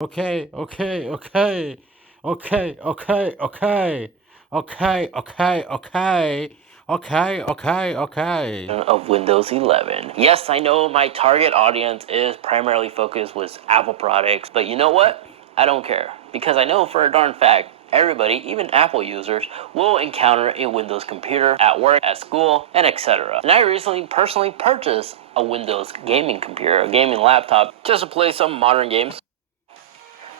Okay, okay, okay, okay, okay, okay, okay, okay, okay, okay, okay, okay. Of Windows 11. Yes, I know my target audience is primarily focused with Apple products, but you know what? I don't care because I know for a darn fact everybody, even Apple users, will encounter a Windows computer at work, at school, and etc. And I recently personally purchased a Windows gaming computer, a gaming laptop, just to play some modern games.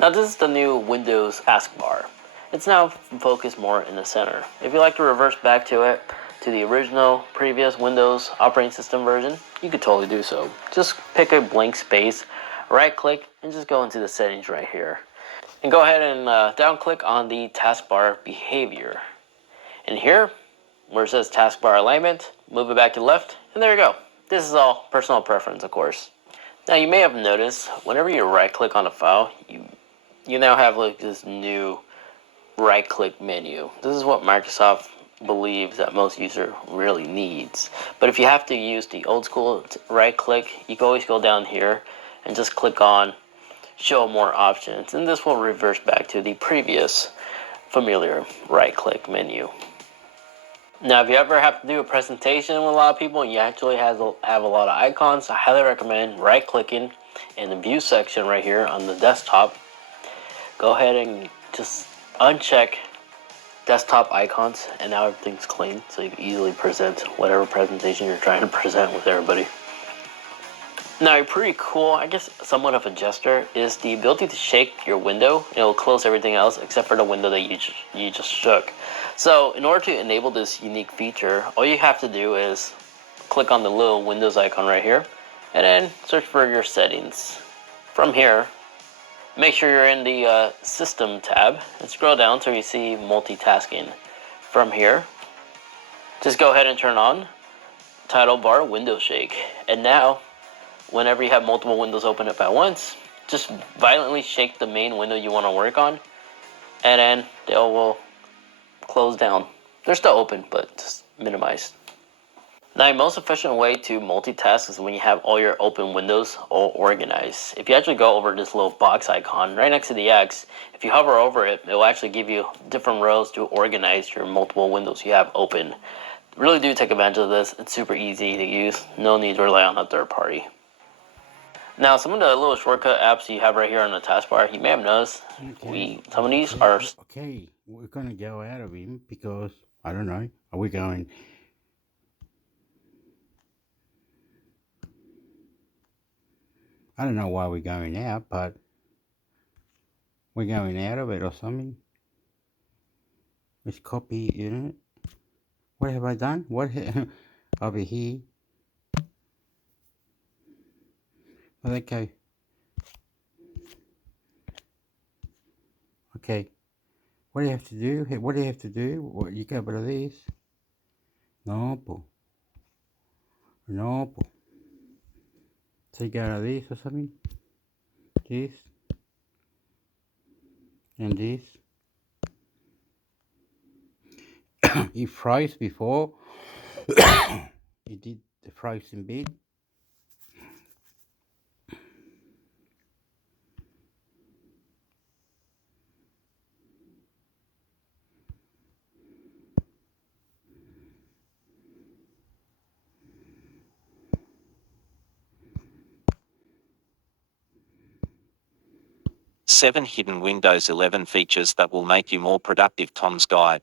Now this is the new Windows taskbar. It's now focused more in the center. If you like to reverse back to it, to the original previous Windows operating system version, you could totally do so. Just pick a blank space, right click, and just go into the settings right here. And go ahead and down click on the taskbar behavior. And here, where it says taskbar alignment, move it back to the left, and there you go. This is all personal preference, of course. Now you may have noticed, whenever you right click on a file, you now have like this new right click menu. This is what Microsoft believes that most user really needs. But if you have to use the old school right click, you can always go down here and just click on show more options, and this will reverse back to the previous familiar right click menu. Now if you ever have to do a presentation with a lot of people and you actually have a lot of icons, I highly recommend right clicking in the view section right here on the desktop. Go ahead and just uncheck desktop icons, and now everything's clean, so you can easily present whatever presentation you're trying to present with everybody. Now, pretty cool, I guess somewhat of a gesture, is the ability to shake your window, and it'll close everything else except for the window that you just shook. So in order to enable this unique feature, all you have to do is click on the little Windows icon right here, and then search for your settings. From here, make sure you're in the System tab and scroll down till you see multitasking. From here, just go ahead and turn on title bar window shake. And now, whenever you have multiple windows open up at once, just violently shake the main window you want to work on, and then they all will close down. They're still open, but just minimized. Now, your most efficient way to multitask is when you have all your open windows all organized. If you actually go over this little box icon right next to the X, if you hover over it, it will actually give you different rows to organize your multiple windows you have open. Really do take advantage of this. It's super easy to use. No need to rely on a third party. Now, some of the little shortcut apps you have right here on the taskbar, you may have noticed, some of these are... Okay, we're gonna go out of him because, I don't know, are we going... I don't know why we're going out, but we're going out of it or something. Let's copy, you know. What have I done? What over here? Oh, okay. Okay. What do you have to do? What do you have to do? What, you go to this? No. No. So you go to this or something? This. And this. You froze before. You did the frozen bit. Seven hidden Windows 11 features that will make you more productive. Tom's Guide.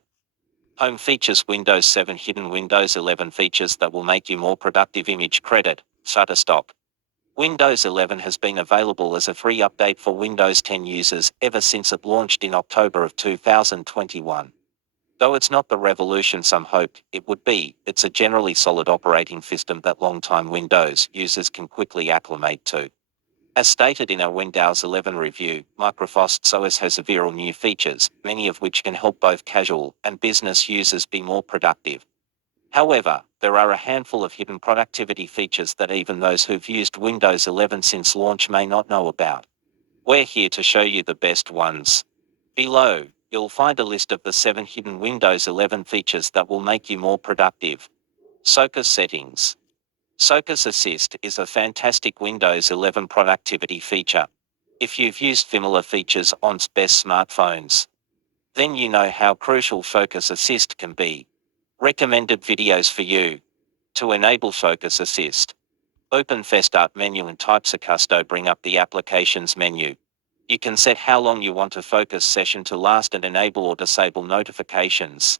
Home features Windows 7 hidden Windows 11 features that will make you more productive. Image credit, Shutterstock. Windows 11 has been available as a free update for Windows 10 users ever since it launched in October of 2021. Though it's not the revolution some hoped it would be, it's a generally solid operating system that long-time Windows users can quickly acclimate to. As stated in our Windows 11 review, Microsoft OS has several new features, many of which can help both casual and business users be more productive. However, there are a handful of hidden productivity features that even those who've used Windows 11 since launch may not know about. We're here to show you the best ones. Below, you'll find a list of the 7 hidden Windows 11 features that will make you more productive. Focus settings. Focus Assist is a fantastic Windows 11 productivity feature. If you've used similar features on best smartphones, then you know how crucial Focus Assist can be. Recommended videos for you. To enable Focus Assist, open Start menu and type Custo. Bring up the Applications menu. You can set how long you want a focus session to last and enable or disable notifications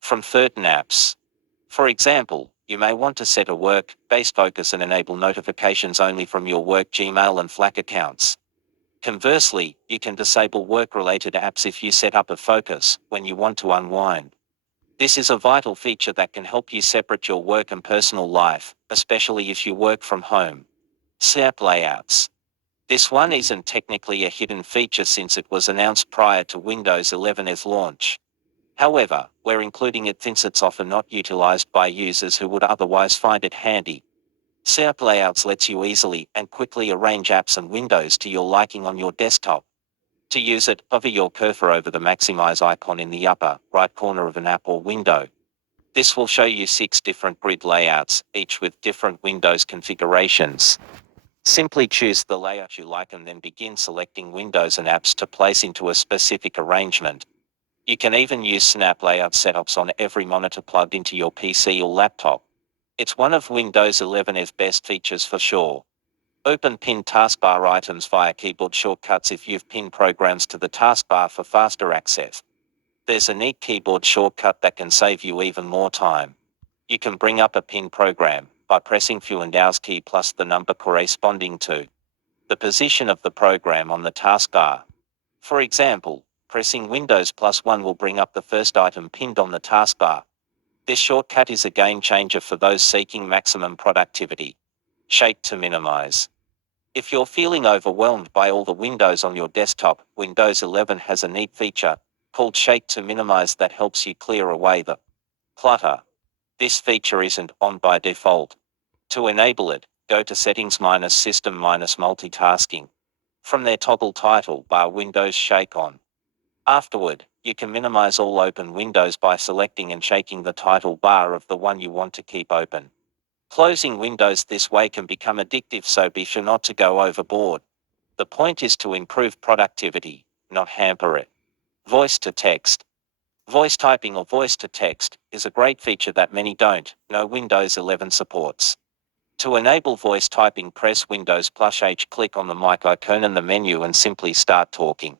from certain apps. For example, you may want to set a work-based focus and enable notifications only from your work Gmail and Slack accounts. Conversely, you can disable work-related apps if you set up a focus when you want to unwind. This is a vital feature that can help you separate your work and personal life, especially if you work from home. App layouts. This one isn't technically a hidden feature since it was announced prior to Windows 11's launch. However, we're including it since it's often not utilized by users who would otherwise find it handy. App layouts lets you easily and quickly arrange apps and windows to your liking on your desktop. To use it, hover your cursor over the maximize icon in the upper right corner of an app or window. This will show you 6 different grid layouts, each with different Windows configurations. Simply choose the layout you like and then begin selecting windows and apps to place into a specific arrangement. You can even use Snap Layout setups on every monitor plugged into your PC or laptop. It's one of Windows 11's best features for sure. Open Pin taskbar items via keyboard shortcuts if you've pinned programs to the taskbar for faster access. There's a neat keyboard shortcut that can save you even more time. You can bring up a pin program by pressing Q and Aus key plus the number corresponding to the position of the program on the taskbar. For example, pressing Windows +1 will bring up the first item pinned on the taskbar. This shortcut is a game changer for those seeking maximum productivity. Shake to minimize. If you're feeling overwhelmed by all the windows on your desktop, Windows 11 has a neat feature called Shake to minimize that helps you clear away the clutter. This feature isn't on by default. To enable it, go to Settings - System - Multitasking. From there, toggle Title bar Windows Shake on. Afterward, you can minimize all open windows by selecting and shaking the title bar of the one you want to keep open. Closing windows this way can become addictive, so be sure not to go overboard. The point is to improve productivity, not hamper it. Voice to text. Voice typing or voice to text is a great feature that many don't know Windows 11 supports. To enable voice typing, press Windows +H, click on the mic icon in the menu and simply start talking.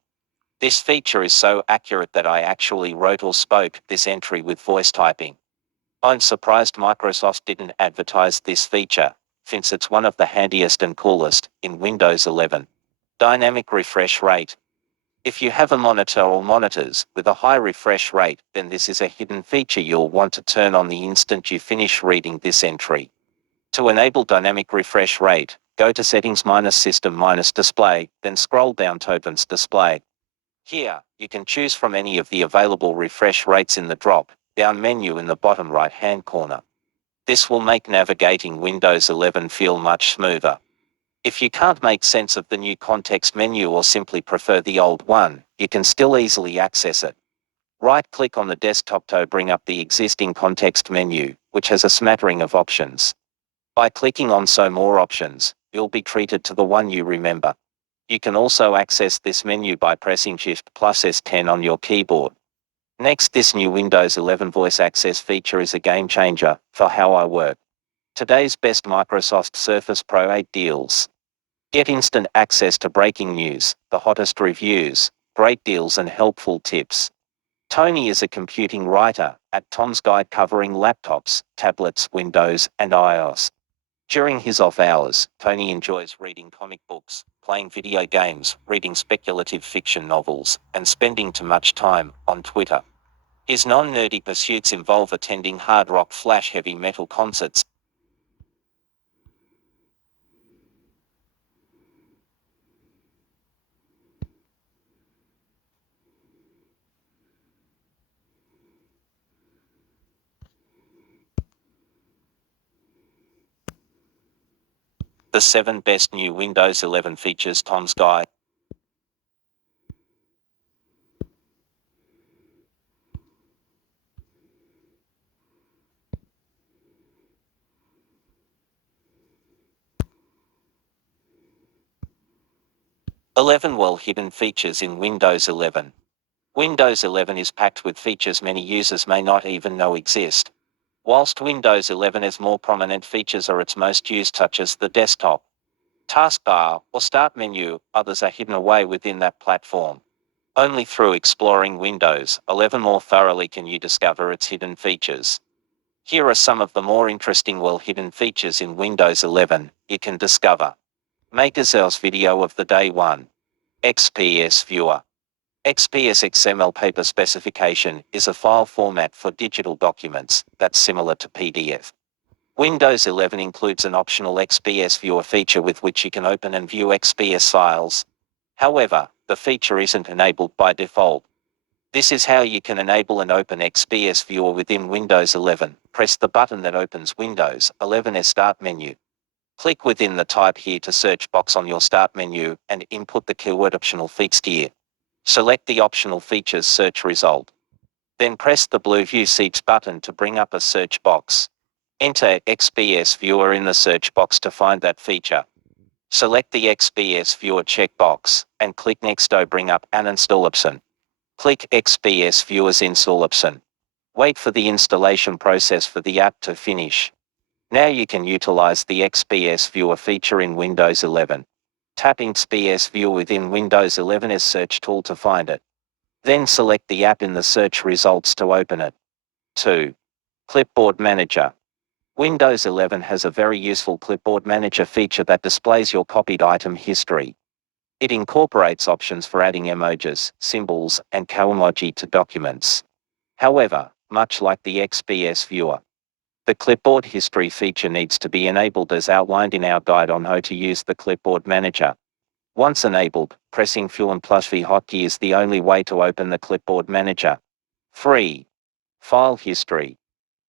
This feature is so accurate that I actually wrote or spoke this entry with voice typing. I'm surprised Microsoft didn't advertise this feature, since it's one of the handiest and coolest in Windows 11. Dynamic refresh rate. If you have a monitor or monitors with a high refresh rate, then this is a hidden feature you'll want to turn on the instant you finish reading this entry. To enable dynamic refresh rate, go to Settings - System - Display, then scroll down to Opens Display. Here, you can choose from any of the available refresh rates in the drop-down menu in the bottom right-hand corner. This will make navigating Windows 11 feel much smoother. If you can't make sense of the new context menu or simply prefer the old one, you can still easily access it. Right-click on the desktop to bring up the existing context menu, which has a smattering of options. By clicking on Show More Options, you'll be treated to the one you remember. You can also access this menu by pressing Shift + S10 on your keyboard. Next, this new Windows 11 voice access feature is a game changer for how I work. Today's best Microsoft Surface Pro 8 deals. Get instant access to breaking news, the hottest reviews, great deals and helpful tips. Tony is a computing writer at Tom's Guide covering laptops, tablets, Windows, and iOS. During his off hours, Tony enjoys reading comic books, playing video games, reading speculative fiction novels, and spending too much time on Twitter. His non-nerdy pursuits involve attending hard rock / heavy metal concerts, the 7 best new Windows 11 features Tom's Guide. 11 well-hidden features in Windows 11. Windows 11 is packed with features many users may not even know exist. Whilst Windows 11's more prominent features are its most used, such as the desktop, taskbar, or start menu, others are hidden away within that platform. Only through exploring Windows 11 more thoroughly can you discover its hidden features. Here are some of the more interesting well-hidden features in Windows 11 you can discover. Maker's video of the day 1. XPS Viewer. XPS XML paper specification is a file format for digital documents that's similar to PDF. Windows 11 includes an optional XPS Viewer feature with which you can open and view XPS files. However, the feature isn't enabled by default. This is how you can enable and open XPS Viewer within Windows 11. Press the button that opens Windows 11's Start menu. Click within the Type Here to search box on your Start menu and input the keyword Optional Features here. Select the optional features search result. Then press the blue View Seats button to bring up a search box. Enter XPS Viewer in the search box to find that feature. Select the XPS Viewer checkbox and click Next to bring up an install option. Click XPS Viewer's install option. Wait for the installation process for the app to finish. Now you can utilize the XPS Viewer feature in Windows 11. Tap XPS Viewer within Windows 11's search tool to find it. Then select the app in the search results to open it. 2. Clipboard Manager. Windows 11 has a very useful Clipboard Manager feature that displays your copied item history. It incorporates options for adding emojis, symbols, and co-emoji to documents. However, much like the XPS Viewer, the Clipboard History feature needs to be enabled as outlined in our guide on how to use the Clipboard Manager. Once enabled, pressing F+V hotkey is the only way to open the Clipboard Manager. 3. File History.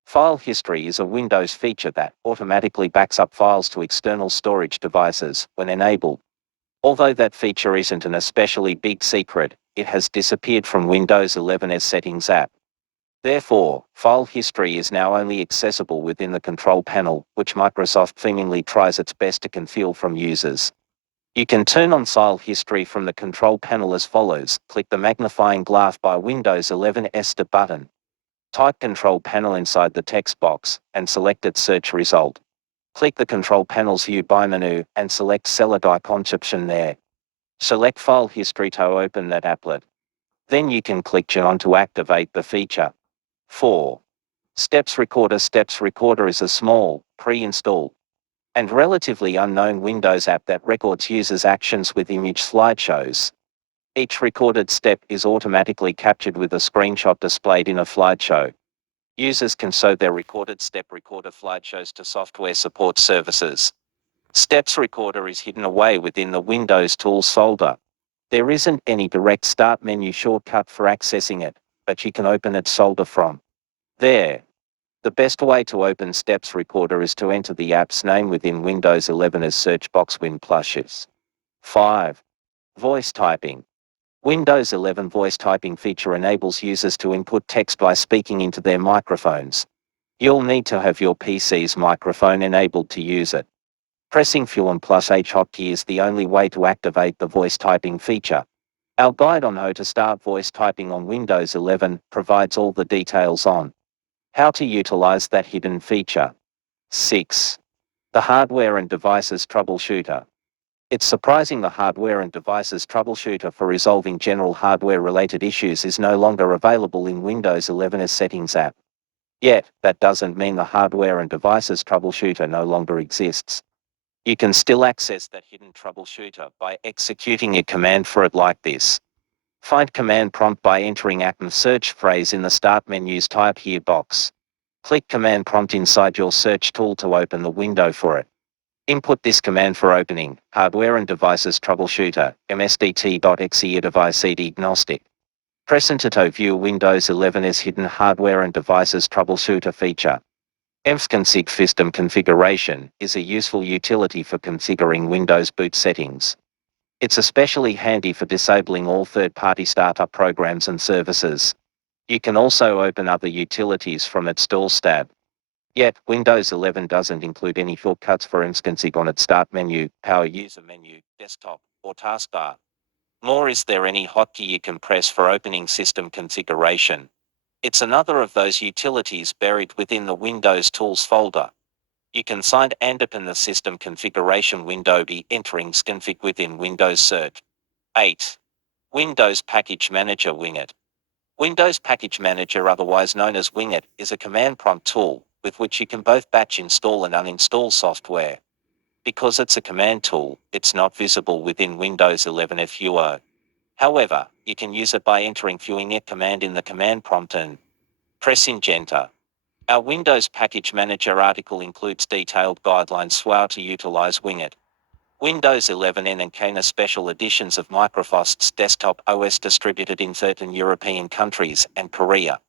File History is a Windows feature that automatically backs up files to external storage devices when enabled. Although that feature isn't an especially big secret, it has disappeared from Windows 11's Settings app. Therefore, File History is now only accessible within the Control Panel, which Microsoft seemingly tries its best to conceal from users. You can turn on File History from the Control Panel as follows. Click the magnifying glass by Windows 11's Start button. Type Control Panel inside the text box, and select its search result. Click the Control Panel's View by menu, and select Select Icon option there. Select File History to open that applet. Then you can click on to activate the feature. 4. Steps Recorder. Steps Recorder is a small, pre-installed, and relatively unknown Windows app that records users' actions with image slideshows. Each recorded step is automatically captured with a screenshot displayed in a slideshow. Users can show their recorded step recorder slideshows to software support services. Steps Recorder is hidden away within the Windows Tools folder. There isn't any direct Start menu shortcut for accessing it, but you can open its folder from there. The best way to open Steps Recorder is to enter the app's name within Windows 11's search box Win+. 5. Voice Typing. Windows 11 voice typing feature enables users to input text by speaking into their microphones. You'll need to have your PC's microphone enabled to use it. Pressing F+H hotkey is the only way to activate the voice typing feature. Our guide on how to start voice typing on Windows 11 provides all the details on how to utilize that hidden feature. 6. The Hardware and Devices Troubleshooter. It's surprising the Hardware and Devices Troubleshooter for resolving general hardware-related issues is no longer available in Windows 11's Settings app. Yet, that doesn't mean the Hardware and Devices Troubleshooter no longer exists. You can still access that hidden troubleshooter by executing a command for it like this. Find command prompt by entering active search phrase in the Start menu's Type Here box. Click command prompt inside your search tool to open the window for it. Input this command for opening Hardware and Devices Troubleshooter, msdt.exe device agnostic. Press Enter to view Windows 11's hidden Hardware and Devices Troubleshooter feature. msconfig system configuration is a useful utility for configuring Windows boot settings. It's especially handy for disabling all third-party startup programs and services. You can also open other utilities from its Tools tab. Yet, Windows 11 doesn't include any shortcuts for msconfig on its Start menu, Power User menu, Desktop, or Taskbar. Nor is there any hotkey you can press for opening system configuration. It's another of those utilities buried within the Windows Tools folder. You can find and open the system configuration window by entering sconfig within Windows Search. 8. Windows Package Manager Wingit. Windows Package Manager, otherwise known as Wingit, is a command prompt tool with which you can both batch install and uninstall software. Because it's a command tool, it's not visible within Windows 11 FUO. However, you can use it by entering Wingit command in the command prompt and pressing Enter. Our Windows Package Manager article includes detailed guidelines for how to utilize Wingit. Windows 11 N and Kana special editions of Microsoft's desktop OS distributed in certain European countries and Korea.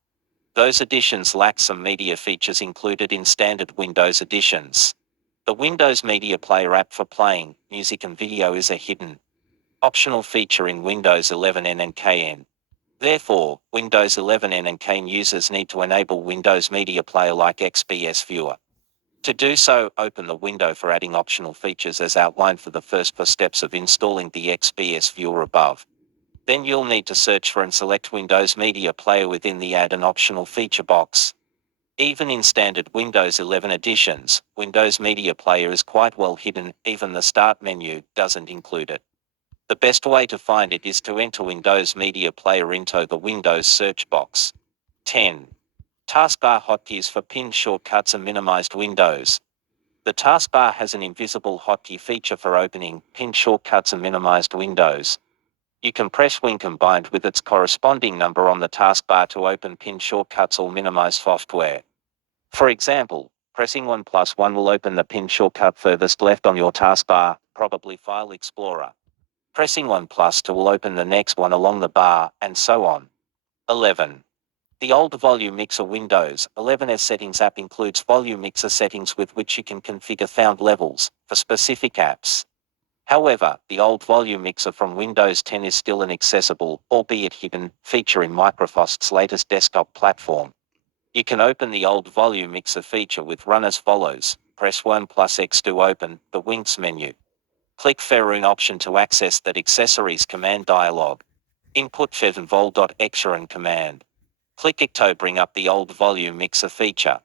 Those editions lack some media features included in standard Windows editions. The Windows Media Player app for playing music and video is a hidden, optional feature in Windows 11 N and KN. Therefore, Windows 11 N and KN users need to enable Windows Media Player like XPS Viewer. To do so, open the window for adding optional features as outlined for the first 4 steps of installing the XPS Viewer above. Then you'll need to search for and select Windows Media Player within the Add an Optional Feature box. Even in standard Windows 11 editions, Windows Media Player is quite well hidden, even the Start menu doesn't include it. The best way to find it is to enter Windows Media Player into the Windows search box. 10. Taskbar hotkeys for pinned shortcuts and minimized windows. The taskbar has an invisible hotkey feature for opening pinned shortcuts and minimized windows. You can press Win combined with its corresponding number on the taskbar to open pinned shortcuts or minimize software. For example, pressing 1+1 will open the pinned shortcut furthest left on your taskbar, probably File Explorer. Pressing 1+2 will open the next one along the bar, and so on. 11. The old Volume Mixer Windows 11's Settings app includes volume mixer settings with which you can configure sound levels for specific apps. However, the old Volume Mixer from Windows 10 is still an accessible, albeit hidden, feature in Microsoft's latest desktop platform. You can open the old Volume Mixer feature with run as follows: press 1+X to open the Winks menu. Click Ferrune option to access that accessories command dialog. Input fevnvol.extra command. Click IC to bring up the old Volume Mixer feature.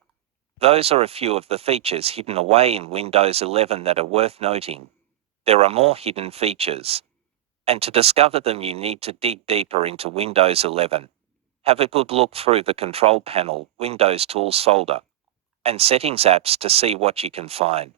Those are a few of the features hidden away in Windows 11 that are worth noting. There are more hidden features. And to discover them you need to dig deeper into Windows 11. Have a good look through the Control Panel, Windows Tools folder, and Settings apps to see what you can find.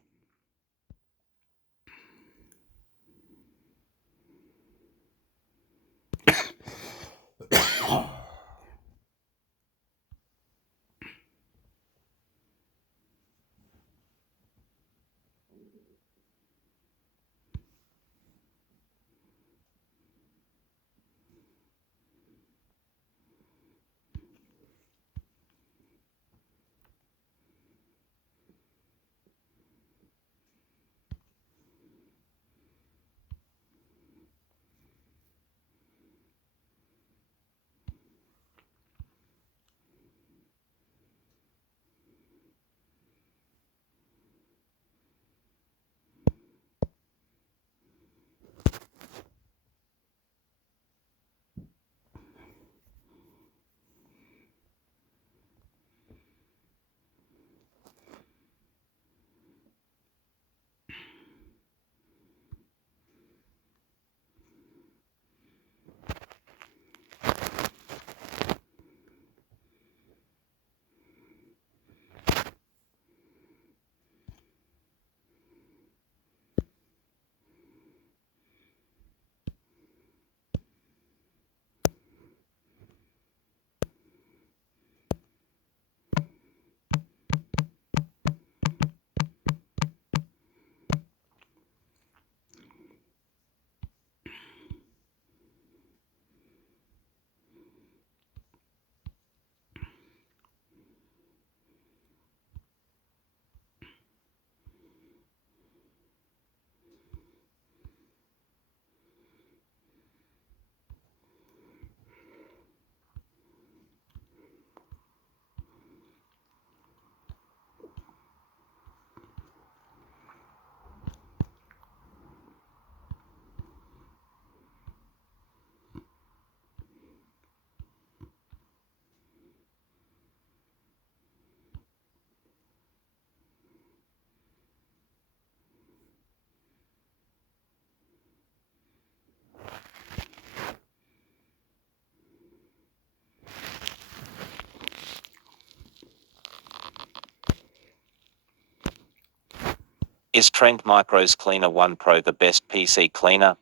Is Trend Micro's Cleaner 1 Pro the best PC cleaner?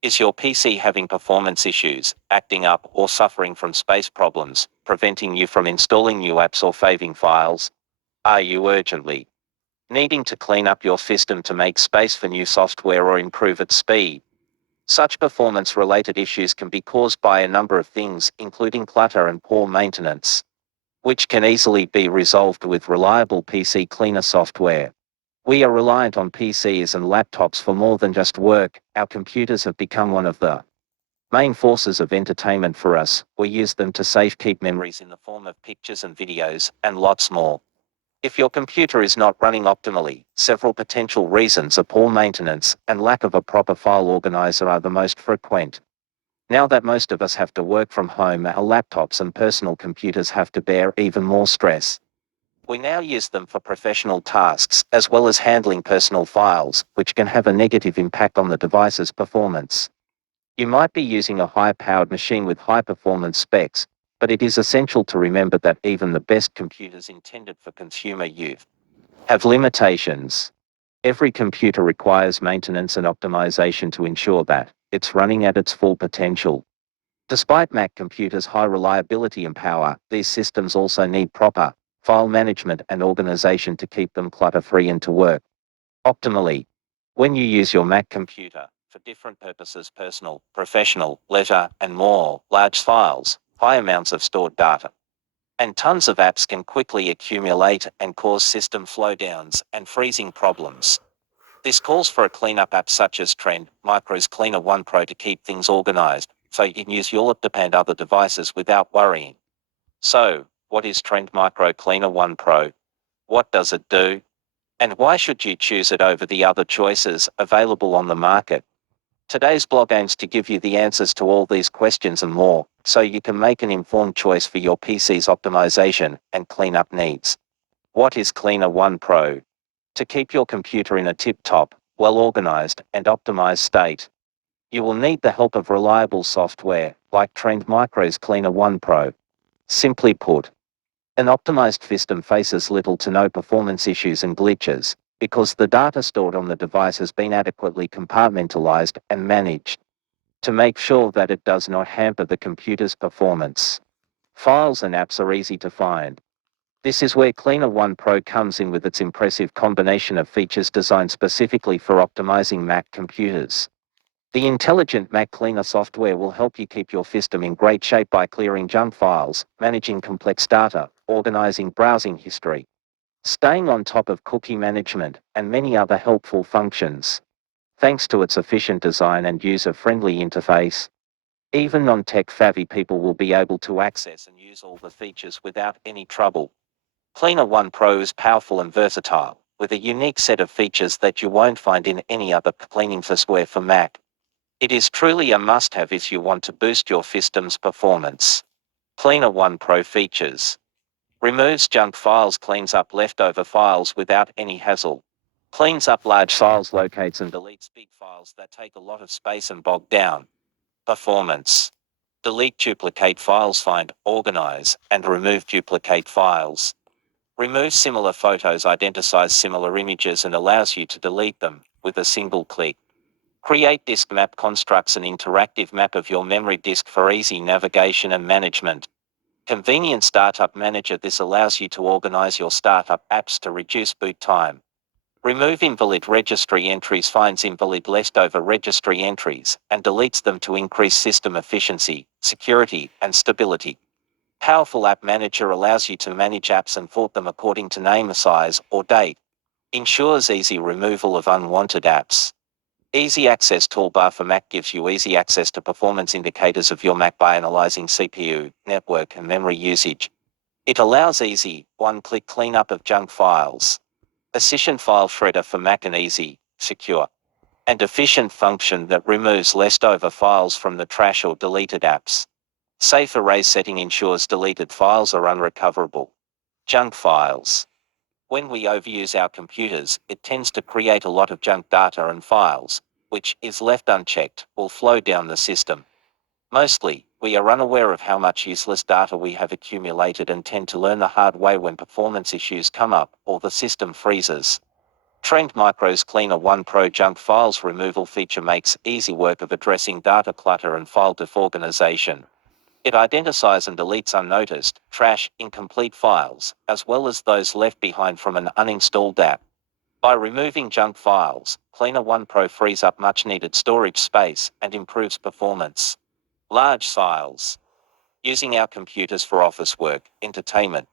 Is your PC having performance issues, acting up, or suffering from space problems, preventing you from installing new apps or saving files? Are you urgently needing to clean up your system to make space for new software or improve its speed? Such performance-related issues can be caused by a number of things, including clutter and poor maintenance, which can easily be resolved with reliable PC cleaner software. We are reliant on PCs and laptops for more than just work. Our computers have become one of the main forces of entertainment for us. We use them to safekeep memories in the form of pictures and videos, and lots more. If your computer is not running optimally, several potential reasons are poor maintenance and lack of a proper file organizer are the most frequent. Now that most of us have to work from home, our laptops and personal computers have to bear even more stress. We now use them for professional tasks, as well as handling personal files, which can have a negative impact on the device's performance. You might be using a high-powered machine with high-performance specs, but it is essential to remember that even the best computers intended for consumer use have limitations. Every computer requires maintenance and optimization to ensure that it's running at its full potential. Despite Mac computers' high reliability and power, these systems also need proper file management and organization to keep them clutter-free and to work optimally. When you use your Mac computer for different purposes, personal, professional, leisure, and more, large files, high amounts of stored data, and tons of apps can quickly accumulate and cause system slowdowns and freezing problems. This calls for a cleanup app such as Trend Micro's Cleaner 1 Pro to keep things organized, so you can use your laptop and other devices without worrying. So, what is Trend Micro Cleaner 1 Pro? What does it do? And why should you choose it over the other choices available on the market? Today's blog aims to give you the answers to all these questions and more, so you can make an informed choice for your PC's optimization and cleanup needs. What is Cleaner 1 Pro? To keep your computer in a tip-top, well-organized, and optimized state, you will need the help of reliable software, like Trend Micro's Cleaner 1 Pro. Simply put, an optimized system faces little to no performance issues and glitches, because the data stored on the device has been adequately compartmentalized and managed to make sure that it does not hamper the computer's performance. Files and apps are easy to find. This is where Cleaner 1 Pro comes in with its impressive combination of features designed specifically for optimizing Mac computers. The intelligent Mac Cleaner software will help you keep your system in great shape by clearing junk files, managing complex data, organizing browsing history, staying on top of cookie management, and many other helpful functions. Thanks to its efficient design and user-friendly interface, even non-tech-savvy people will be able to access and use all the features without any trouble. Cleaner 1 Pro is powerful and versatile, with a unique set of features that you won't find in any other cleaning software for Mac. It is truly a must-have if you want to boost your system's performance. Cleaner 1 Pro features. Removes junk files, cleans up leftover files without any hassle. Cleans up large files, locates and deletes big files that take a lot of space and bog down. Performance. Delete duplicate files, find, organize, and remove duplicate files. Remove similar photos, identifies similar images and allows you to delete them with a single click. Create disk map, constructs an interactive map of your memory disk for easy navigation and management. Convenient startup manager. This allows you to organize your startup apps to reduce boot time. Remove invalid registry entries, finds invalid leftover registry entries, and deletes them to increase system efficiency, security, and stability. Powerful App Manager allows you to manage apps and sort them according to name, size, or date. Ensures easy removal of unwanted apps. Easy Access Toolbar for Mac gives you easy access to performance indicators of your Mac by analyzing CPU, network, and memory usage. It allows easy, one-click cleanup of junk files. Efficient file shredder for Mac, an easy, secure, and efficient function that removes leftover files from the trash or deleted apps. Safe Erase setting ensures deleted files are unrecoverable. Junk files. When we overuse our computers, it tends to create a lot of junk data and files, which, if left unchecked, will slow down the system. Mostly, we are unaware of how much useless data we have accumulated and tend to learn the hard way when performance issues come up or the system freezes. Trend Micro's Cleaner 1 Pro Junk Files Removal feature makes easy work of addressing data clutter and file disorganization. It identifies and deletes unnoticed, trash, incomplete files, as well as those left behind from an uninstalled app. By removing junk files, Cleaner 1 Pro frees up much-needed storage space and improves performance. Large files. Using our computers for office work, entertainment,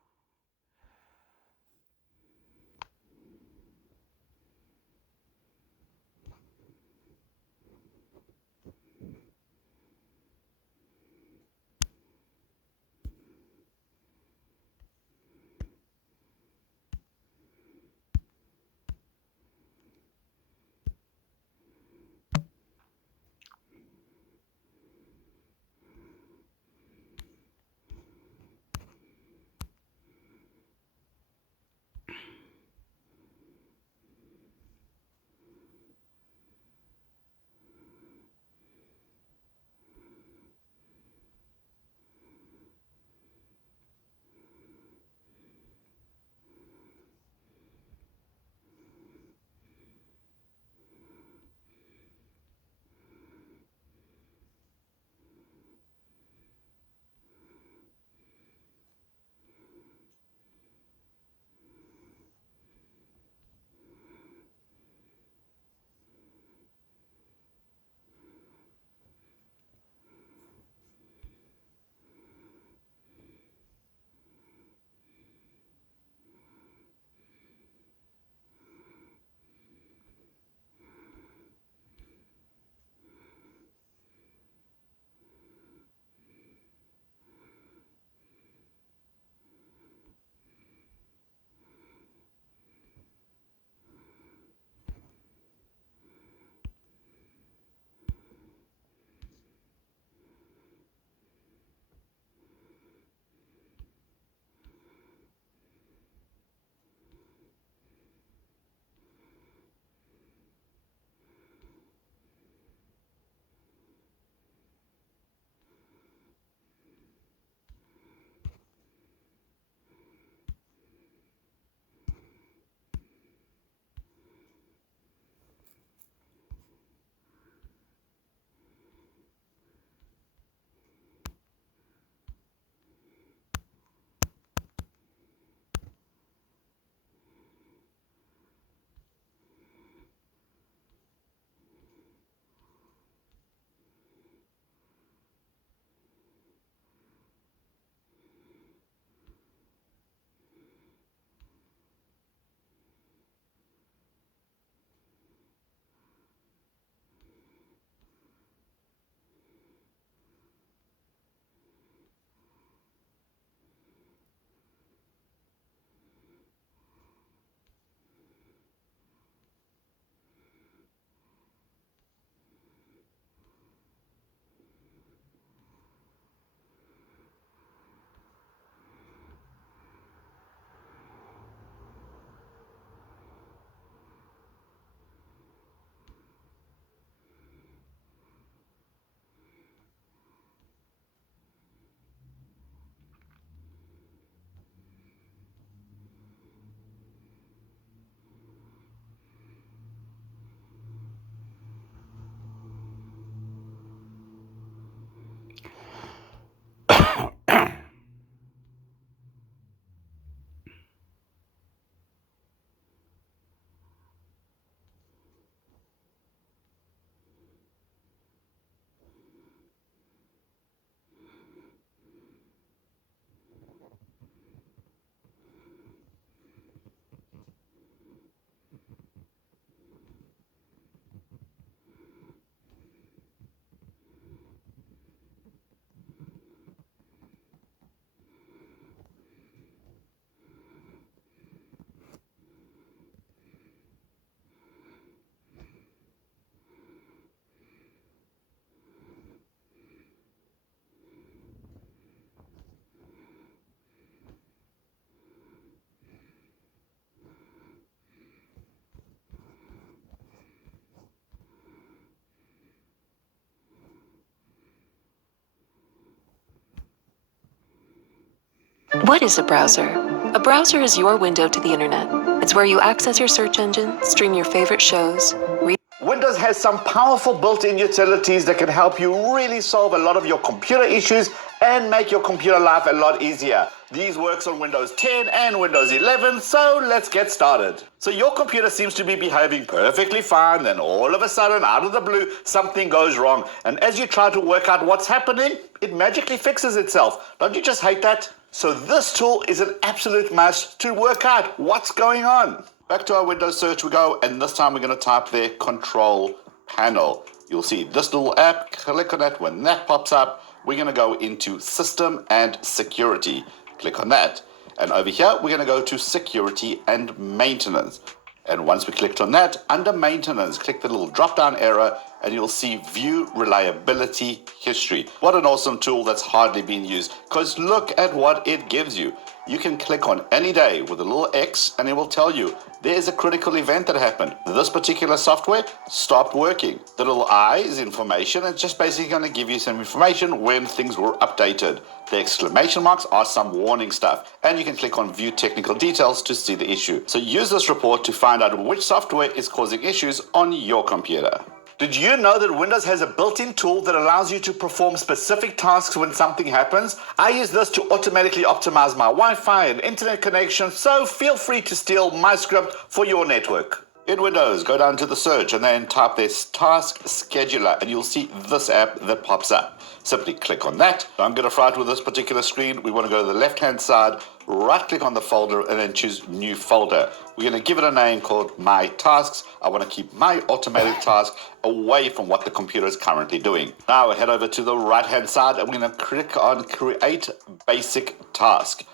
What is a browser? A browser is your window to the internet. It's where you access your search engine, stream your favorite shows, read. Windows has some powerful built-in utilities that can help you really solve a lot of your computer issues and make your computer life a lot easier. These works on Windows 10 and Windows 11, so let's get started. So your computer seems to be behaving perfectly fine, then all of a sudden, out of the blue, something goes wrong. And as you try to work out what's happening, it magically fixes itself. Don't you just hate that? So this tool is an absolute must to work out what's going on. Back to our Windows search we go, and this time we're going to type there Control Panel. You'll see this little app, click on that. When that pops up, we're going to go into System and Security. Click on that. And over here, we're going to go to Security and Maintenance. And once we clicked on that, under Maintenance, click the little drop-down arrow, and you'll see View Reliability History. What an awesome tool that's hardly been used, because look at what it gives you. You can click on any day with a little X, and it will tell you there's a critical event that happened. This particular software stopped working. The little I is information. It's just basically going to give you some information when things were updated. The exclamation marks are some warning stuff, and you can click on View Technical Details to see the issue. So use this report to find out which software is causing issues on your computer. Did you know that Windows has a built-in tool that allows you to perform specific tasks when something happens? I use this to automatically optimize my Wi-Fi and internet connection, so feel free to steal my script for your network. In Windows, go down to the search and then type this Task Scheduler, and you'll see this app that pops up. Simply click on that. Don't get a fright with this particular screen. We want to go to the left-hand side, right-click on the folder, and then choose New Folder. We're going to give it a name called My Tasks. I want to keep my automatic task away from what the computer is currently doing. Now head over to the right-hand side, and we're going to click on Create Basic Task.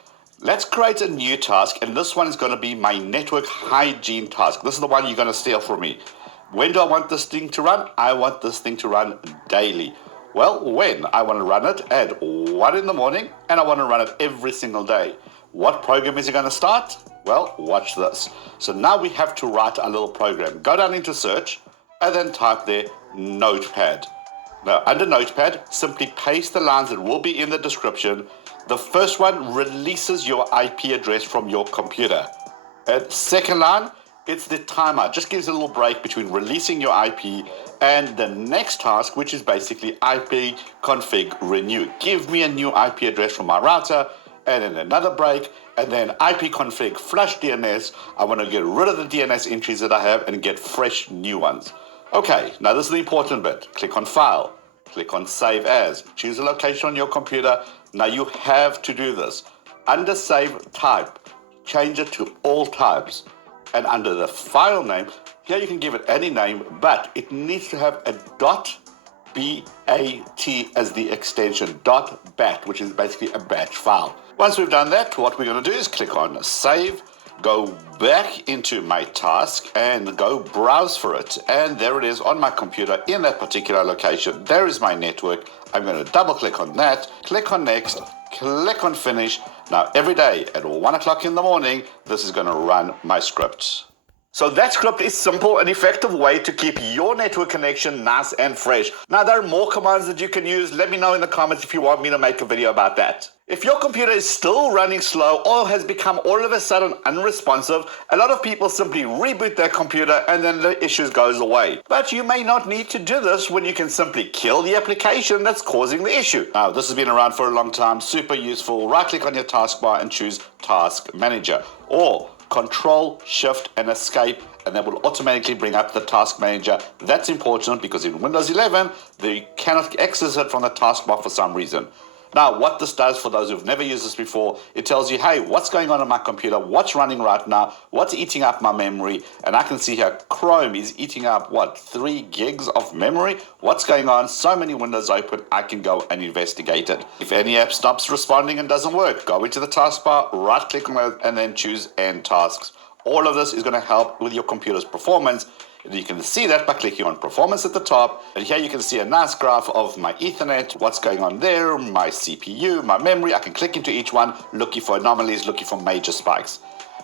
Let's create a new task, and this one is going to be my network hygiene task. This is the one you're going to steal from me. When do I want this thing to run? I want this thing to run daily. Well, when? I want to run it at 1 in the morning, and I want to run it every single day. What program is it going to start? Well, watch this. So now we have to write a little program. Go down into search, and then type there Notepad. Now, under Notepad, simply paste the lines that will be in the description. The first one releases your IP address from your computer. And second line, it's the timer. Just gives a little break between releasing your IP and the next task, which is basically IP config renew. Give me a new IP address from my router, and then another break, and then IP config flush DNS. I want to get rid of the DNS entries that I have and get fresh new ones. Okay, now this is the important bit. Click on File. Click on Save As. Choose a location on your computer. Now you have to do this. Under Save Type, change it to all types. And under the file name, here you can give it any name, but it needs to have a .bat as the extension, .bat, which is basically a batch file. Once we've done that, what we're going to do is click on Save, go back into my task and go browse for it. And there it is on my computer in that particular location. There is my network. I'm going to double click on that, click on Next, click on Finish. Now every day at 1 o'clock in the morning, this is going to run my scripts. So that script is simple and effective way to keep your network connection nice and fresh. Now there are more commands that you can use. Let me know in the comments if you want me to make a video about that. If your computer is still running slow or has become all of a sudden unresponsive, a lot of people simply reboot their computer and then the issues goes away. But you may not need to do this when you can simply kill the application that's causing the issue. Now this has been around for a long time, super useful. Right click on your taskbar and choose Task Manager, or Control, Shift, and Escape, and that will automatically bring up the Task Manager. That's important because in Windows 11, you cannot access it from the taskbar for some reason. Now, what this does for those who've never used this before, it tells you, hey, what's going on my computer? What's running right now? What's eating up my memory? And I can see here, Chrome is eating up, 3 gigs of memory? What's going on? So many windows open, I can go and investigate it. If any app stops responding and doesn't work, go into the taskbar, right-click on it, and then choose End Tasks. All of this is going to help with your computer's performance. You can see that by clicking on Performance at the top. And here you can see a nice graph of my Ethernet, what's going on there, my CPU, my memory. I can click into each one, looking for anomalies, looking for major spikes.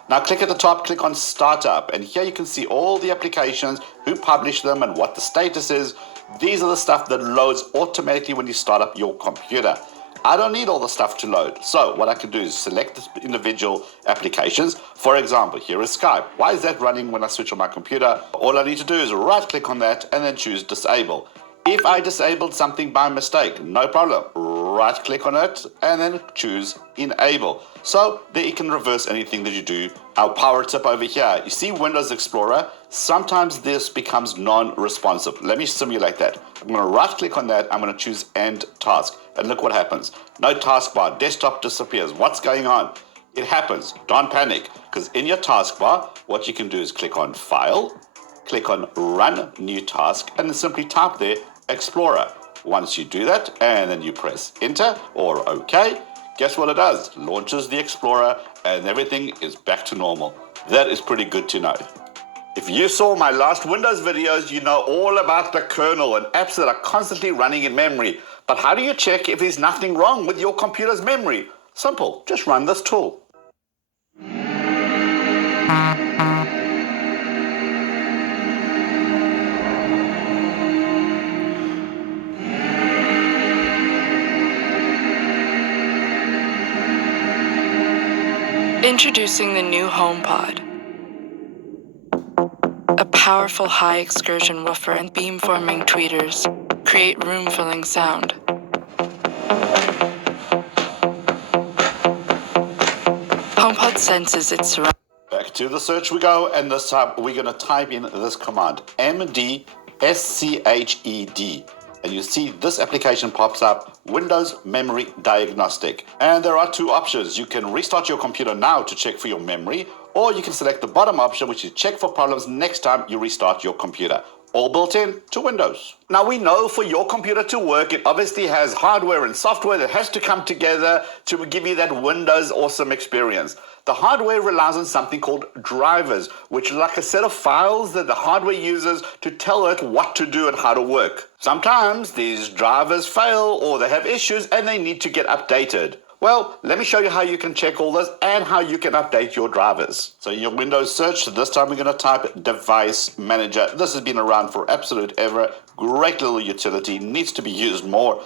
Now click at the top, click on Startup. And here you can see all the applications, who published them and what the status is. These are the stuff that loads automatically when you start up your computer. I don't need all the stuff to load. So what I can do is select the individual applications. For example, here is Skype. Why is that running when I switch on my computer? All I need to do is right click on that and then choose disable. If I disabled something by mistake, no problem. Right click on it and then choose enable. So there you can reverse anything that you do. Our power tip over here, you see Windows Explorer, sometimes this becomes non-responsive. Let me simulate that. I'm going to right click on that, I'm going to choose end task, and look what happens. No taskbar, desktop disappears. What's going on? It happens, don't panic, because in your taskbar, what you can do is click on file, click on run new task, and then simply type there Explorer. Once you do that, and then you press enter or OK, guess what it does? Launches the Explorer and everything is back to normal. That is pretty good to know. If you saw my last Windows videos, you know all about the kernel and apps that are constantly running in memory. But how do you check if there's nothing wrong with your computer's memory? Simple, just run this tool. Introducing the new HomePod. A powerful high excursion woofer and beamforming tweeters create room-filling sound. HomePod senses its surroundings. Back to the search we go, and this time we're going to type in this command, mdsched. And you see this application pops up, Windows Memory Diagnostic. And there are two options. You can restart your computer now to check for your memory, or you can select the bottom option, which is check for problems next time you restart your computer. All built in to Windows. Now we know for your computer to work, it obviously has hardware and software that has to come together to give you that Windows awesome experience. The hardware relies on something called drivers, which are like a set of files that the hardware uses to tell it what to do and how to work. Sometimes these drivers fail or they have issues and they need to get updated. Well, let me show you how you can check all this and how you can update your drivers. So in your Windows search, this time we're going to type Device Manager. This has been around for absolute ever. Great little utility, needs to be used more.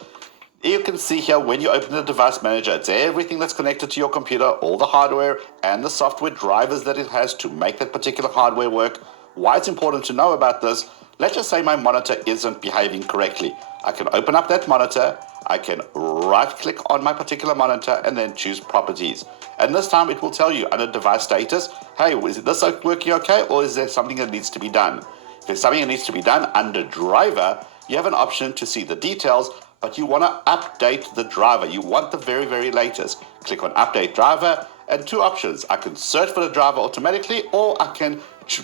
You can see here when you open the Device Manager, it's everything that's connected to your computer, all the hardware and the software drivers that it has to make that particular hardware work. Why it's important to know about this, let's just say my monitor isn't behaving correctly. I can open up that monitor, I can right click on my particular monitor and then choose properties. And this time it will tell you under device status, hey, is this working okay or is there something that needs to be done? If there's something that needs to be done under driver, you have an option to see the details, but you want to update the driver. You want the very, very latest. Click on update driver and two options. I can search for the driver automatically or I can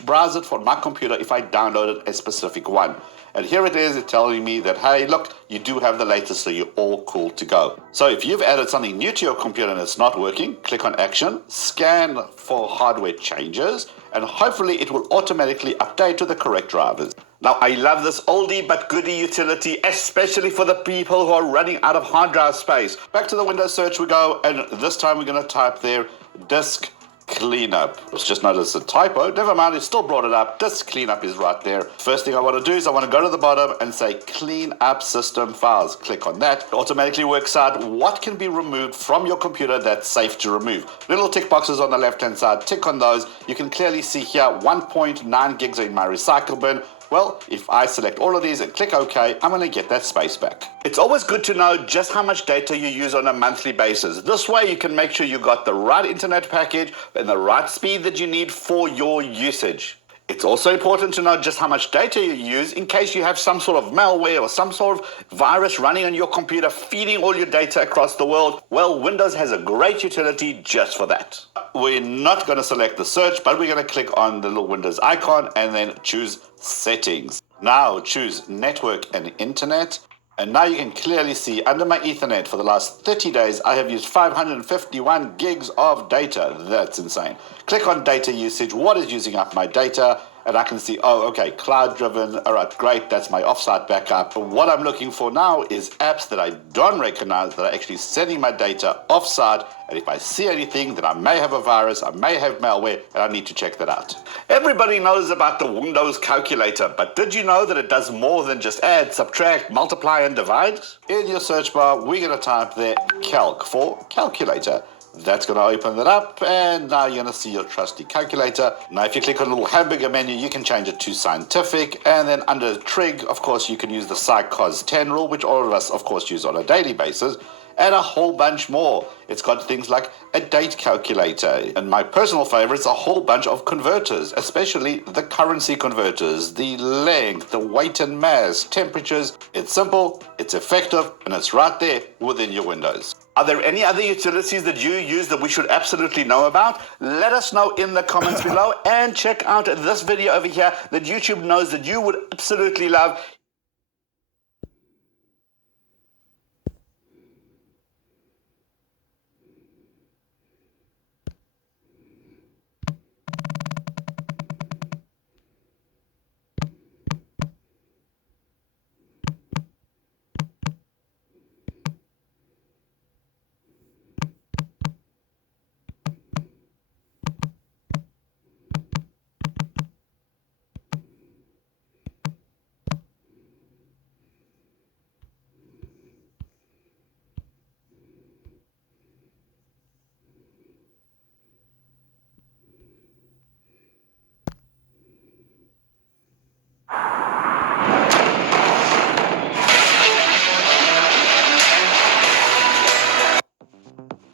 browse it for my computer if I downloaded a specific one. And here it is, it's telling me that, hey, look, you do have the latest, so you're all cool to go. So if you've added something new to your computer and it's not working, click on action, scan for hardware changes, and hopefully it will automatically update to the correct drivers. Now, I love this oldie but goodie utility, especially for the people who are running out of hard drive space. Back to the Windows search we go, and this time we're going to type there, disk cleanup. Let's just notice a typo. Never mind, it still brought it up. Disk cleanup is right there. First thing I want to do is I want to go to the bottom and say clean up system files. Click on that. It automatically works out what can be removed from your computer that's safe to remove. Little tick boxes on the left hand side. Tick on those. You can clearly see here 1.9 gigs in my recycle bin. Well, if I select all of these and click OK, I'm going to get that space back. It's always good to know just how much data you use on a monthly basis. This way you can make sure you got the right internet package and the right speed that you need for your usage. It's also important to know just how much data you use in case you have some sort of malware or some sort of virus running on your computer feeding all your data across the world. Well, Windows has a great utility just for that. We're not going to select the search, but we're going to click on the little Windows icon and then choose settings. Now choose network and internet. And now you can clearly see under my Ethernet for the last 30 days, I have used 551 gigs of data. That's insane. Click on data usage. What is using up my data? and I can see, oh, okay, cloud driven. All right, great. That's my offsite backup. But what I'm looking for now is apps that I don't recognize that are actually sending my data offsite. And if I see anything, then I may have a virus, I may have malware, and I need to check that out. Everybody knows about the Windows calculator, but did you know that it does more than just add, subtract, multiply, and divide? In your search bar, we're going to type there calc for calculator. That's going to open it up, and now you're going to see your trusty calculator. Now, if you click on the little hamburger menu, you can change it to scientific, and then under trig, of course, you can use the Psy-Cos-10 rule, which all of us, of course, use on a daily basis, and a whole bunch more. It's got things like a date calculator, and my personal favorites, a whole bunch of converters, especially the currency converters, the length, the weight and mass, temperatures. It's simple, it's effective, and it's right there within your Windows. Are there any other utilities that you use that we should absolutely know about? Let us know in the comments below, and check out this video over here that YouTube knows that you would absolutely love.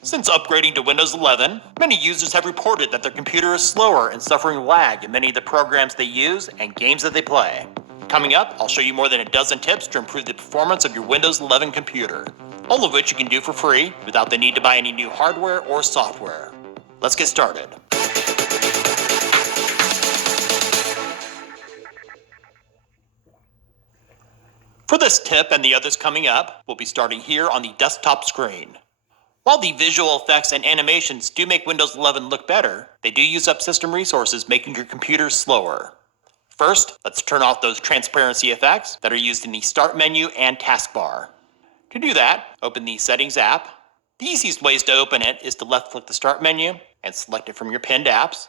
Since upgrading to Windows 11, many users have reported that their computer is slower and suffering lag in many of the programs they use and games that they play. Coming up, I'll show you more than a dozen tips to improve the performance of your Windows 11 computer, all of which you can do for free without the need to buy any new hardware or software. Let's get started. For this tip and the others coming up, we'll be starting here on the desktop screen. While the visual effects and animations do make Windows 11 look better, they do use up system resources, making your computer slower. First, let's turn off those transparency effects that are used in the Start menu and taskbar. To do that, open the Settings app. The easiest ways to open it is to left-click the Start menu and select it from your pinned apps,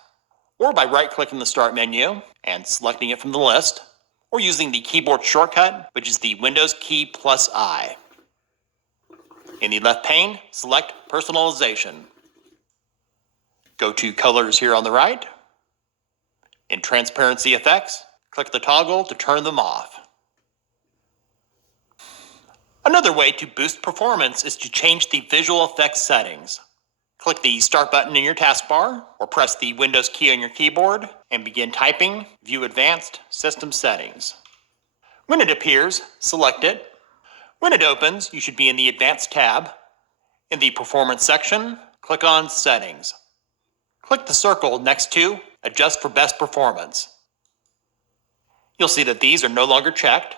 or by right-clicking the Start menu and selecting it from the list, or using the keyboard shortcut, which is the Windows key plus I. In the left pane, select Personalization. Go to Colors here on the right. In Transparency Effects, click the toggle to turn them off. Another way to boost performance is to change the visual effects settings. Click the Start button in your taskbar, or press the Windows key on your keyboard, and begin typing View Advanced System Settings. When it appears, select it. When it opens, you should be in the Advanced tab. In the Performance section, click on Settings. Click the circle next to Adjust for Best Performance. You'll see that these are no longer checked.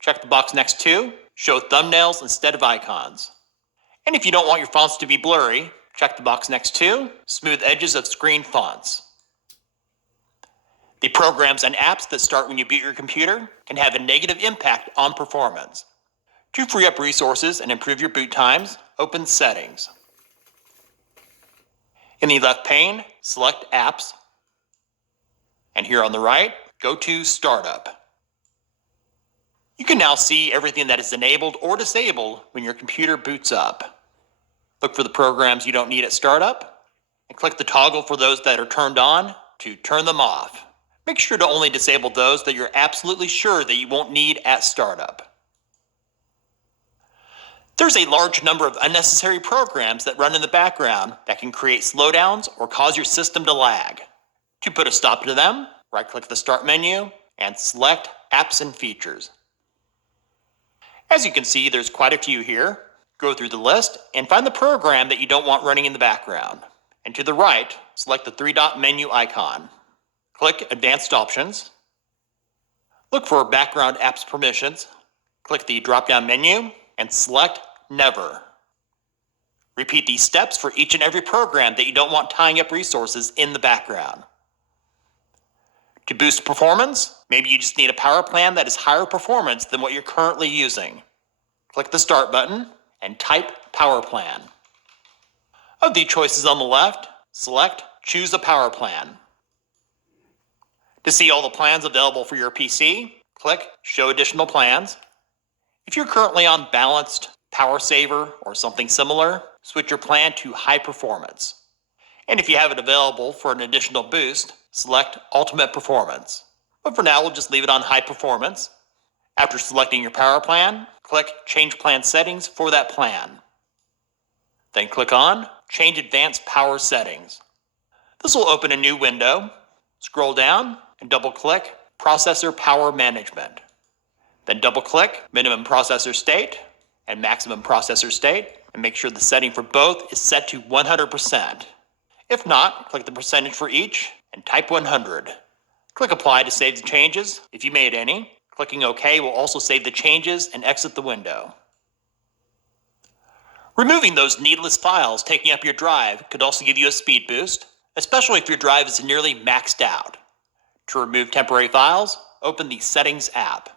Check the box next to Show Thumbnails instead of icons. And if you don't want your fonts to be blurry, check the box next to Smooth Edges of Screen Fonts. The programs and apps that start when you boot your computer can have a negative impact on performance. To free up resources and improve your boot times, open Settings. In the left pane, select Apps. And here on the right, go to Startup. You can now see everything that is enabled or disabled when your computer boots up. Look for the programs you don't need at startup, and click the toggle for those that are turned on to turn them off. Make sure to only disable those that you're absolutely sure that you won't need at startup. There's a large number of unnecessary programs that run in the background that can create slowdowns or cause your system to lag. To put a stop to them, right-click the Start menu and select Apps and Features. As you can see, there's quite a few here. Go through the list and find the program that you don't want running in the background. And to the right, select the three-dot menu icon. Click Advanced Options. Look for Background Apps Permissions. Click the drop-down menu and select Never. Repeat these steps for each and every program that you don't want tying up resources in the background. To boost performance, maybe you just need a power plan that is higher performance than what you're currently using. Click the Start button and type Power Plan. Of the choices on the left, select Choose a Power Plan. To see all the plans available for your PC, click Show Additional Plans. If you're currently on Balanced, Power Saver, or something similar, switch your plan to High Performance. And if you have it available for an additional boost, select Ultimate Performance. But for now, we'll just leave it on High Performance. After selecting your power plan, click Change Plan Settings for that plan. Then click on Change Advanced Power Settings. This will open a new window. Scroll down and double-click Processor Power Management. Then double-click Minimum Processor State and Maximum Processor State, and make sure the setting for both is set to 100%. If not, click the percentage for each and type 100. Click Apply to save the changes if you made any. Clicking OK will also save the changes and exit the window. Removing those needless files taking up your drive could also give you a speed boost, especially if your drive is nearly maxed out. To remove temporary files, open the Settings app.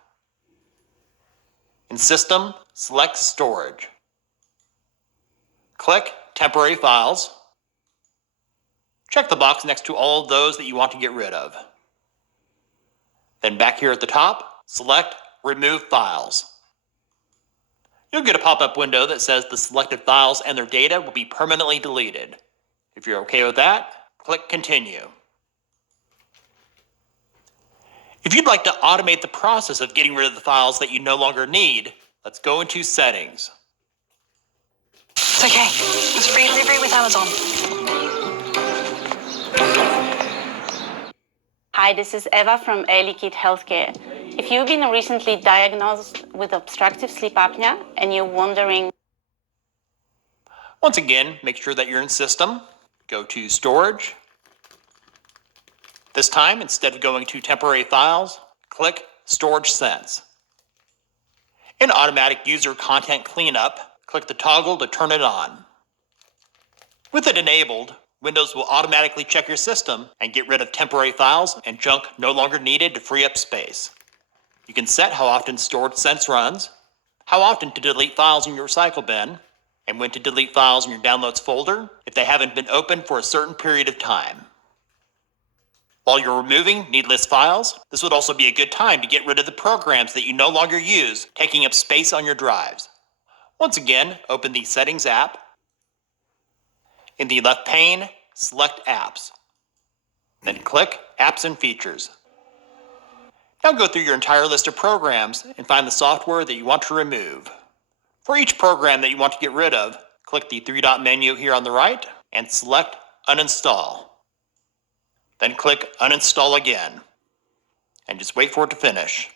In System, select Storage. Click Temporary Files. Check the box next to all of those that you want to get rid of. Then back here at the top, select Remove Files. You'll get a pop-up window that says the selected files and their data will be permanently deleted. If you're okay with that, click Continue. If you'd like to automate the process of getting rid of the files that you no longer need, let's go into Settings. It's okay. It's free delivery with Amazon. Hi, this is Eva from Air Liquide Healthcare. If you've been recently diagnosed with obstructive sleep apnea and you're wondering... Once again, make sure that you're in System. Go to Storage. This time, instead of going to Temporary Files, click Storage Sense. In Automatic User Content Cleanup, click the toggle to turn it on. With it enabled, Windows will automatically check your system and get rid of temporary files and junk no longer needed to free up space. You can set how often Storage Sense runs, how often to delete files in your recycle bin, and when to delete files in your Downloads folder if they haven't been opened for a certain period of time. While you're removing needless files, this would also be a good time to get rid of the programs that you no longer use, taking up space on your drives. Once again, open the Settings app. In the left pane, select Apps. Then click Apps and Features. Now go through your entire list of programs and find the software that you want to remove. For each program that you want to get rid of, click the three-dot menu here on the right and select Uninstall. Then click Uninstall again, and just wait for it to finish.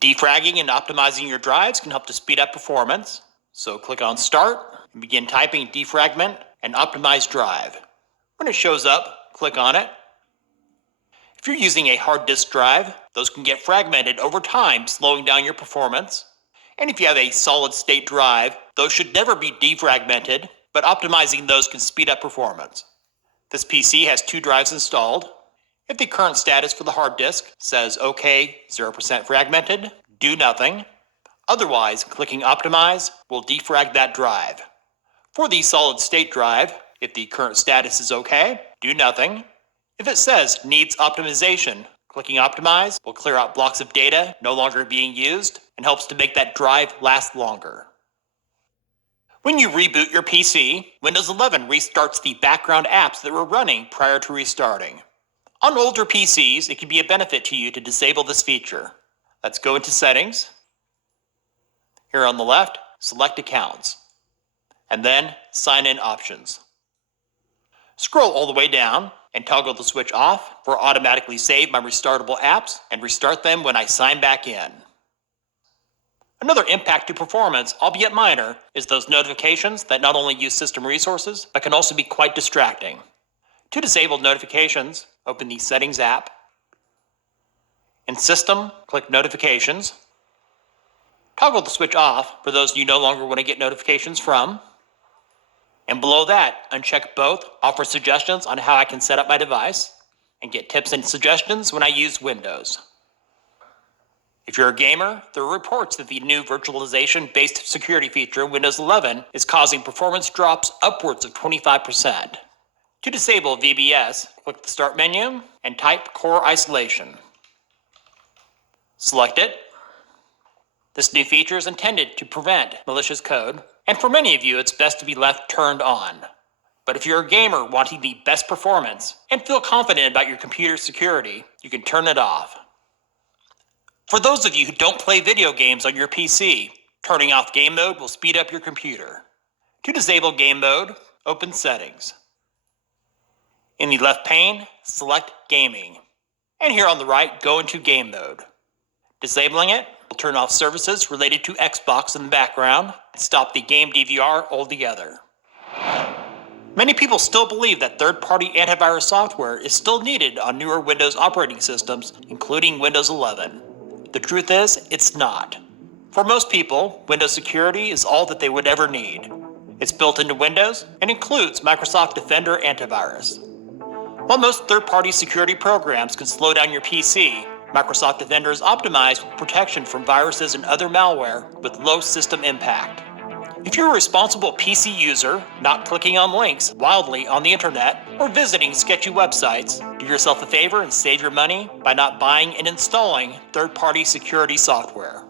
Defragging and optimizing your drives can help to speed up performance, so click on Start and begin typing Defragment and Optimize Drive. When it shows up, click on it. If you're using a hard disk drive, those can get fragmented over time, slowing down your performance. And if you have a solid-state drive, those should never be defragmented, but optimizing those can speed up performance. This PC has 2 drives installed. If the current status for the hard disk says OK, 0% fragmented, do nothing. Otherwise, clicking Optimize will defrag that drive. For the solid-state drive, if the current status is OK, do nothing. If it says Needs Optimization, clicking Optimize will clear out blocks of data no longer being used and helps to make that drive last longer. When you reboot your PC, Windows 11 restarts the background apps that were running prior to restarting. On older PCs, it can be a benefit to you to disable this feature. Let's go into Settings. Here on the left, select Accounts, and then Sign In Options. Scroll all the way down and toggle the switch off for automatically save my restartable apps and restart them when I sign back in. Another impact to performance, albeit minor, is those notifications that not only use system resources, but can also be quite distracting. To disable notifications, open the Settings app. In System, click Notifications. Toggle the switch off for those you no longer want to get notifications from. And below that, uncheck both Offer Suggestions on how I can set up my device, and get tips and suggestions when I use Windows. If you're a gamer, there are reports that the new virtualization-based security feature in Windows 11 is causing performance drops upwards of 25%. To disable VBS, click the Start menu and type Core Isolation. Select it. This new feature is intended to prevent malicious code, and for many of you, it's best to be left turned on. But if you're a gamer wanting the best performance and feel confident about your computer's security, you can turn it off. For those of you who don't play video games on your PC, turning off game mode will speed up your computer. To disable game mode, open Settings. In the left pane, select Gaming. And here on the right, go into game mode. Disabling it will turn off services related to Xbox in the background and stop the game DVR altogether. Many people still believe that third-party antivirus software is still needed on newer Windows operating systems, including Windows 11. The truth is, it's not. For most people, Windows security is all that they would ever need. It's built into Windows and includes Microsoft Defender antivirus. While most third-party security programs can slow down your PC, Microsoft Defender is optimized with protection from viruses and other malware with low system impact. If you're a responsible PC user, not clicking on links wildly on the internet or visiting sketchy websites, do yourself a favor and save your money by not buying and installing third-party security software.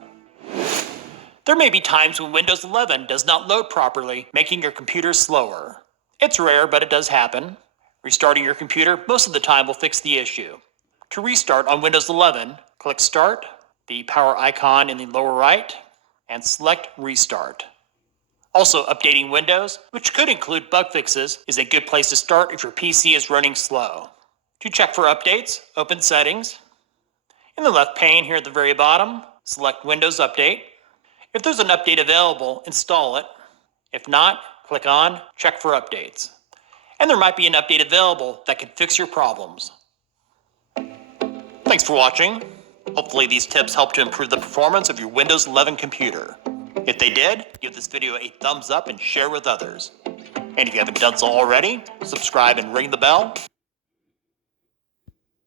There may be times when Windows 11 does not load properly, making your computer slower. It's rare, but it does happen. Restarting your computer most of the time will fix the issue. To restart on Windows 11, click Start, the power icon in the lower right, and select Restart. Also, updating Windows, which could include bug fixes, is a good place to start if your PC is running slow. To check for updates, open Settings. In the left pane here at the very bottom, select Windows Update. If there's an update available, install it. If not, click on Check for Updates. And there might be an update available that can fix your problems. Thanks for watching. Hopefully these tips help to improve the performance of your Windows 11 computer. If they did, give this video a thumbs up and share with others. And if you haven't done so already, subscribe and ring the bell.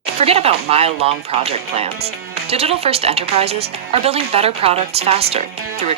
Forget about mile-long project plans. Digital-first enterprises are building better products faster through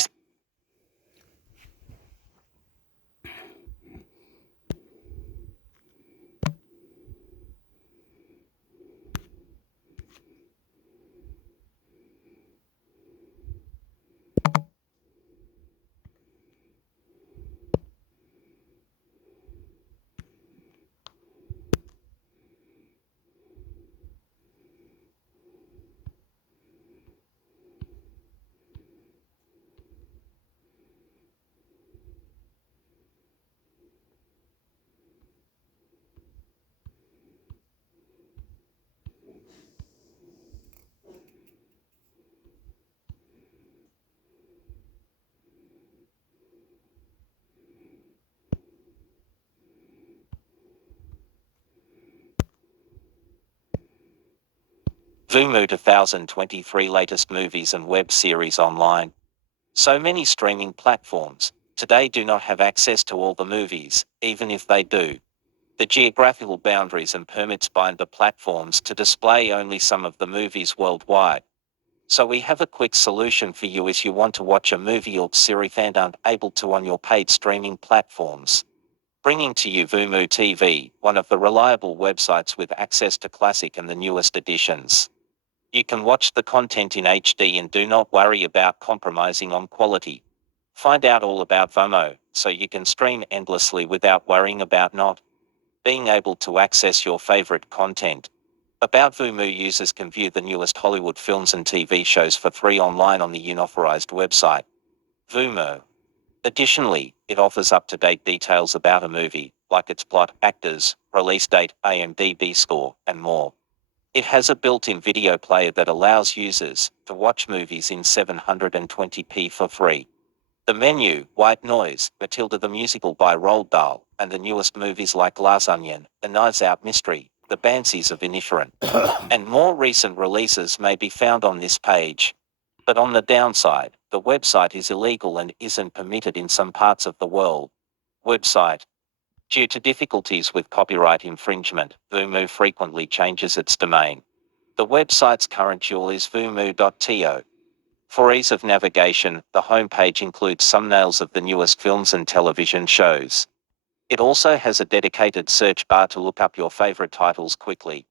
Vumu 2023 latest movies and web series online. So many streaming platforms today do not have access to all the movies, even if they do. The geographical boundaries and permits bind the platforms to display only some of the movies worldwide. So we have a quick solution for you if you want to watch a movie or series and aren't able to on your paid streaming platforms. Bringing to you Vumu TV, one of the reliable websites with access to classic and the newest editions. You can watch the content in HD and do not worry about compromising on quality. Find out all about Vumu, so you can stream endlessly without worrying about not being able to access your favorite content. About Vumu, users can view the newest Hollywood films and TV shows for free online on the unauthorized website, Vumu. Additionally, it offers up-to-date details about a movie, like its plot, actors, release date, IMDb score, and more. It has a built-in video player that allows users to watch movies in 720p for free. The Menu, White Noise, Matilda the Musical by Roald Dahl, and the newest movies like Glass Onion, The Knives Out Mystery, The Banshees of Inisherin, and more recent releases may be found on this page. But on the downside, the website is illegal and isn't permitted in some parts of the world. Website Due to difficulties with copyright infringement, Vumu frequently changes its domain. The website's current URL is vumu.to. For ease of navigation, the homepage includes thumbnails of the newest films and television shows. It also has a dedicated search bar to look up your favorite titles quickly.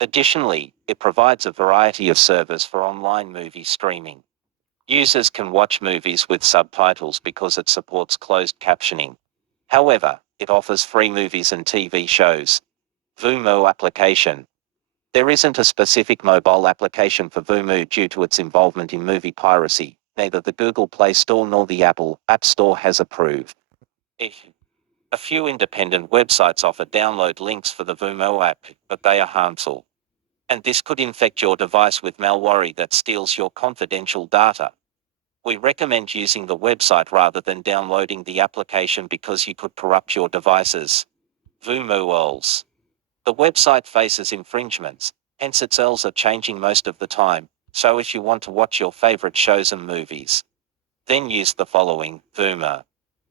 Additionally, it provides a variety of servers for online movie streaming. Users can watch movies with subtitles because it supports closed captioning. However, it offers free movies and TV shows. Vumu application. There isn't a specific mobile application for Vumu due to its involvement in movie piracy. Neither the Google Play Store nor the Apple App Store has approved. A few independent websites offer download links for the Vumu app, but they are harmful. And this could infect your device with malware that steals your confidential data. We recommend using the website rather than downloading the application because you could corrupt your devices. Vumu URLs. The website faces infringements, hence its URLs are changing most of the time, so if you want to watch your favorite shows and movies, then use the following: Vumu.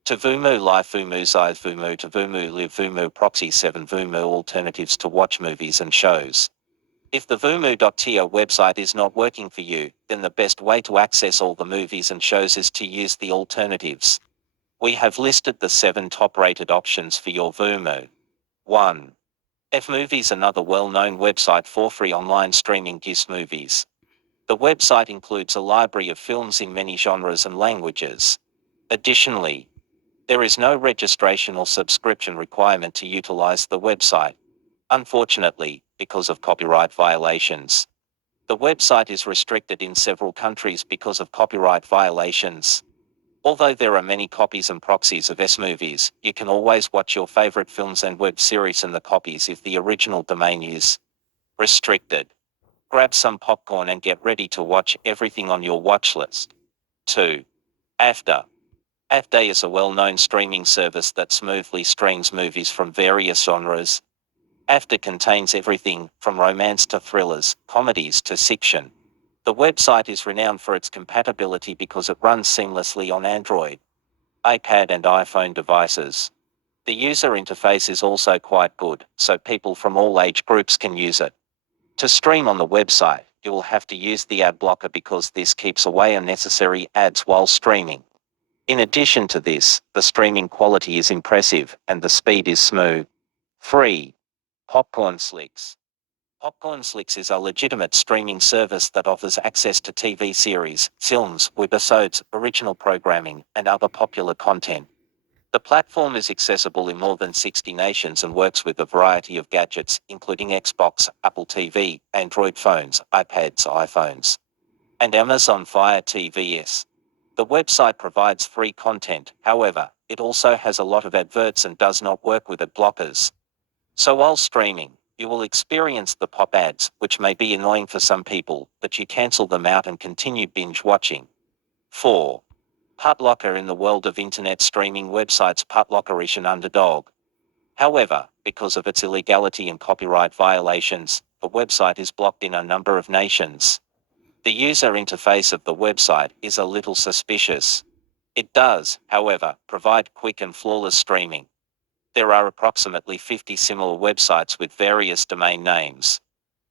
To Vumu Live, Vumu Size, Vumu to Vumu Live, Vumu Proxy 7, Vumu Alternatives to watch movies and shows. If the vumu.to website is not working for you, then the best way to access all the movies and shows is to use the alternatives. We have listed the 7 top-rated options for your Vumu. 1. F-Movies, another well-known website for free online streaming GIS movies. The website includes a library of films in many genres and languages. Additionally, there is no registration or subscription requirement to utilize the website. Unfortunately, because of copyright violations, the website is restricted in several countries because of copyright violations. Although there are many copies and proxies of S-Movies, you can always watch your favorite films and web series in the copies if the original domain is restricted. Grab some popcorn and get ready to watch everything on your watch list. 2. After. After is a well-known streaming service that smoothly streams movies from various genres. After contains everything from romance to thrillers, comedies to fiction. The website is renowned for its compatibility because it runs seamlessly on Android, iPad and iPhone devices. The user interface is also quite good, so people from all age groups can use it. To stream on the website, you will have to use the ad blocker because this keeps away unnecessary ads while streaming. In addition to this, the streaming quality is impressive and the speed is smooth. 3. Popcorn Slicks. Popcorn Slicks is a legitimate streaming service that offers access to TV series, films, webisodes, original programming, and other popular content. The platform is accessible in more than 60 nations and works with a variety of gadgets, including Xbox, Apple TV, Android phones, iPads, iPhones, and Amazon Fire TVs. The website provides free content, however, it also has a lot of adverts and does not work with ad blockers. So while streaming, you will experience the pop ads, which may be annoying for some people, but you cancel them out and continue binge watching. 4. Putlocker. In the world of internet streaming websites, Putlocker is an underdog. However, because of its illegality and copyright violations, the website is blocked in a number of nations. The user interface of the website is a little suspicious. It does, however, provide quick and flawless streaming. There are approximately 50 similar websites with various domain names.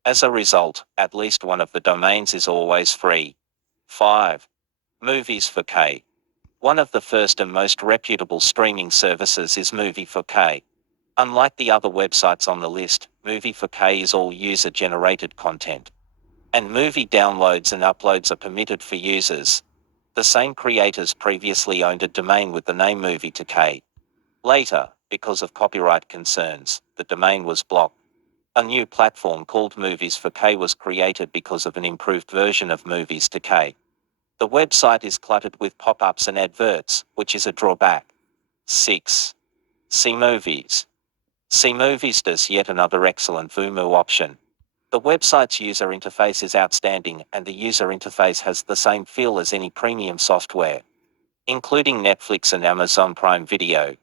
As a result, at least one of the domains is always free. 5. Movies 4K. One of the first and most reputable streaming services is Movie 4K. Unlike the other websites on the list, Movie 4K is all user-generated content. And movie downloads and uploads are permitted for users. The same creators previously owned a domain with the name Movie 4K. Later, because of copyright concerns, the domain was blocked. A new platform called Movies 4K was created because of an improved version of Movies 4K. The website is cluttered with pop-ups and adverts, which is a drawback. 6. See Movies. See Movies is yet another excellent Vumu option. The website's user interface is outstanding and the user interface has the same feel as any premium software, including Netflix and Amazon Prime Video.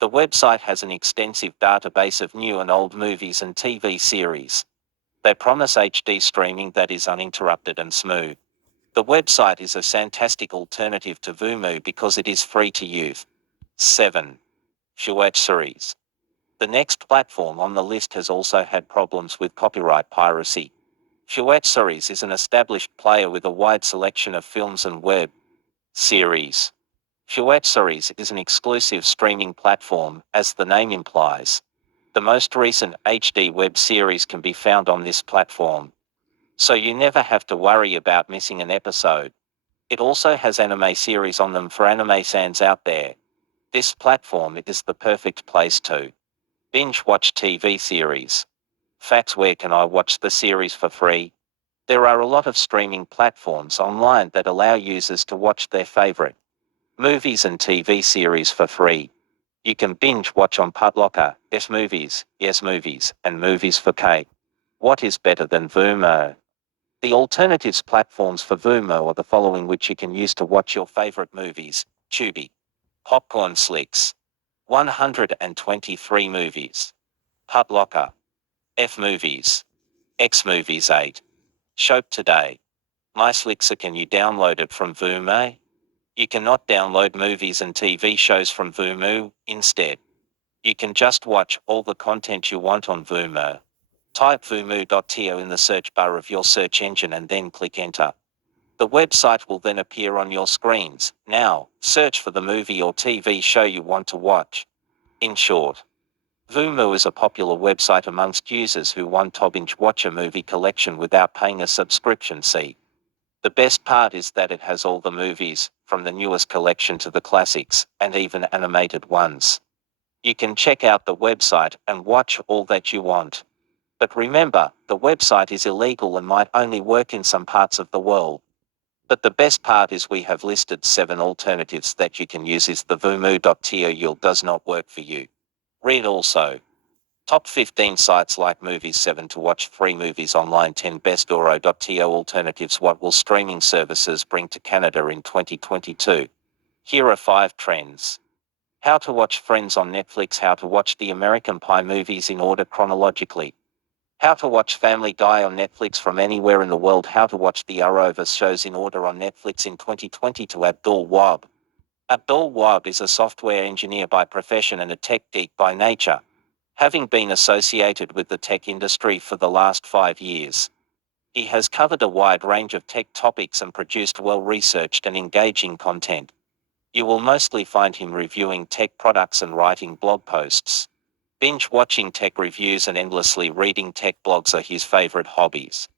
The website has an extensive database of new and old movies and TV series. They promise HD streaming that is uninterrupted and smooth. The website is a fantastic alternative to Vumu because it is free to use. 7. Series. The next platform on the list has also had problems with copyright piracy. Series is an established player with a wide selection of films and web series. Series is an exclusive streaming platform, as the name implies. The most recent HD web series can be found on this platform, so you never have to worry about missing an episode. It also has anime series on them for anime fans out there. This platform is the perfect place to binge watch TV series. Facts: where can I watch the series for free? There are a lot of streaming platforms online that allow users to watch their favorite movies and TV series for free. You can binge watch on Putlocker, F-Movies, Yes Movies, and Movies for K. What is better than Vimeo? The alternatives platforms for Vimeo are the following, which you can use to watch your favorite movies: Tubi, Popcorn Slicks, 123 Movies, Putlocker, F-Movies, X-Movies 8, Shope Today. MySlickser. Can you download it from Vimeo? You cannot download movies and TV shows from Vimeo. Instead, you can just watch all the content you want on Vimeo. Type vimeo.to in the search bar of your search engine and then click enter. The website will then appear on your screens. Now, search for the movie or TV show you want to watch. In short, Vimeo is a popular website amongst users who want to binge watch a movie collection without paying a subscription fee. The best part is that it has all the movies, from the newest collection to the classics, and even animated ones. You can check out the website and watch all that you want. But remember, the website is illegal and might only work in some parts of the world. But the best part is we have listed 7 alternatives that you can use if the vimeo.to does not work for you. Read also. Top 15 sites like Movies 7 to watch free movies online. 10 best Oro.to alternatives. What will streaming services bring to Canada in 2022? Here are 5 trends. How to watch Friends on Netflix. How to watch the American Pie movies in order chronologically. How to watch Family Guy on Netflix from anywhere in the world. How to watch the Arrowverse shows in order on Netflix in 2022. Abdul Wahab. Abdul Wahab is a software engineer by profession and a tech geek by nature, having been associated with the tech industry for the last 5 years. He has covered a wide range of tech topics and produced well-researched and engaging content. You will mostly find him reviewing tech products and writing blog posts. Binge watching tech reviews and endlessly reading tech blogs are his favorite hobbies.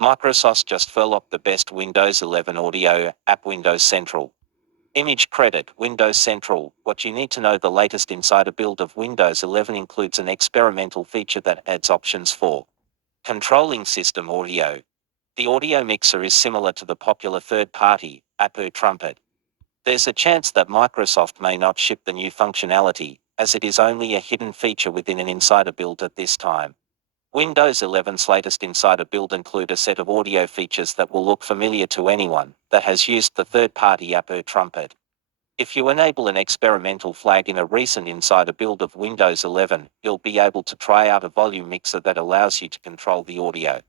Microsoft just furlocked the best Windows 11 audio app, Windows Central. Image credit, Windows Central. What you need to know: the latest insider build of Windows 11 includes an experimental feature that adds options for controlling system audio. The audio mixer is similar to the popular third-party Apu Trumpet. There's a chance that Microsoft may not ship the new functionality, as it is only a hidden feature within an insider build at this time. Windows 11's latest insider build include a set of audio features that will look familiar to anyone that has used the third-party Apu Trumpet. If you enable an experimental flag in a recent insider build of Windows 11, you'll be able to try out a volume mixer that allows you to control the audio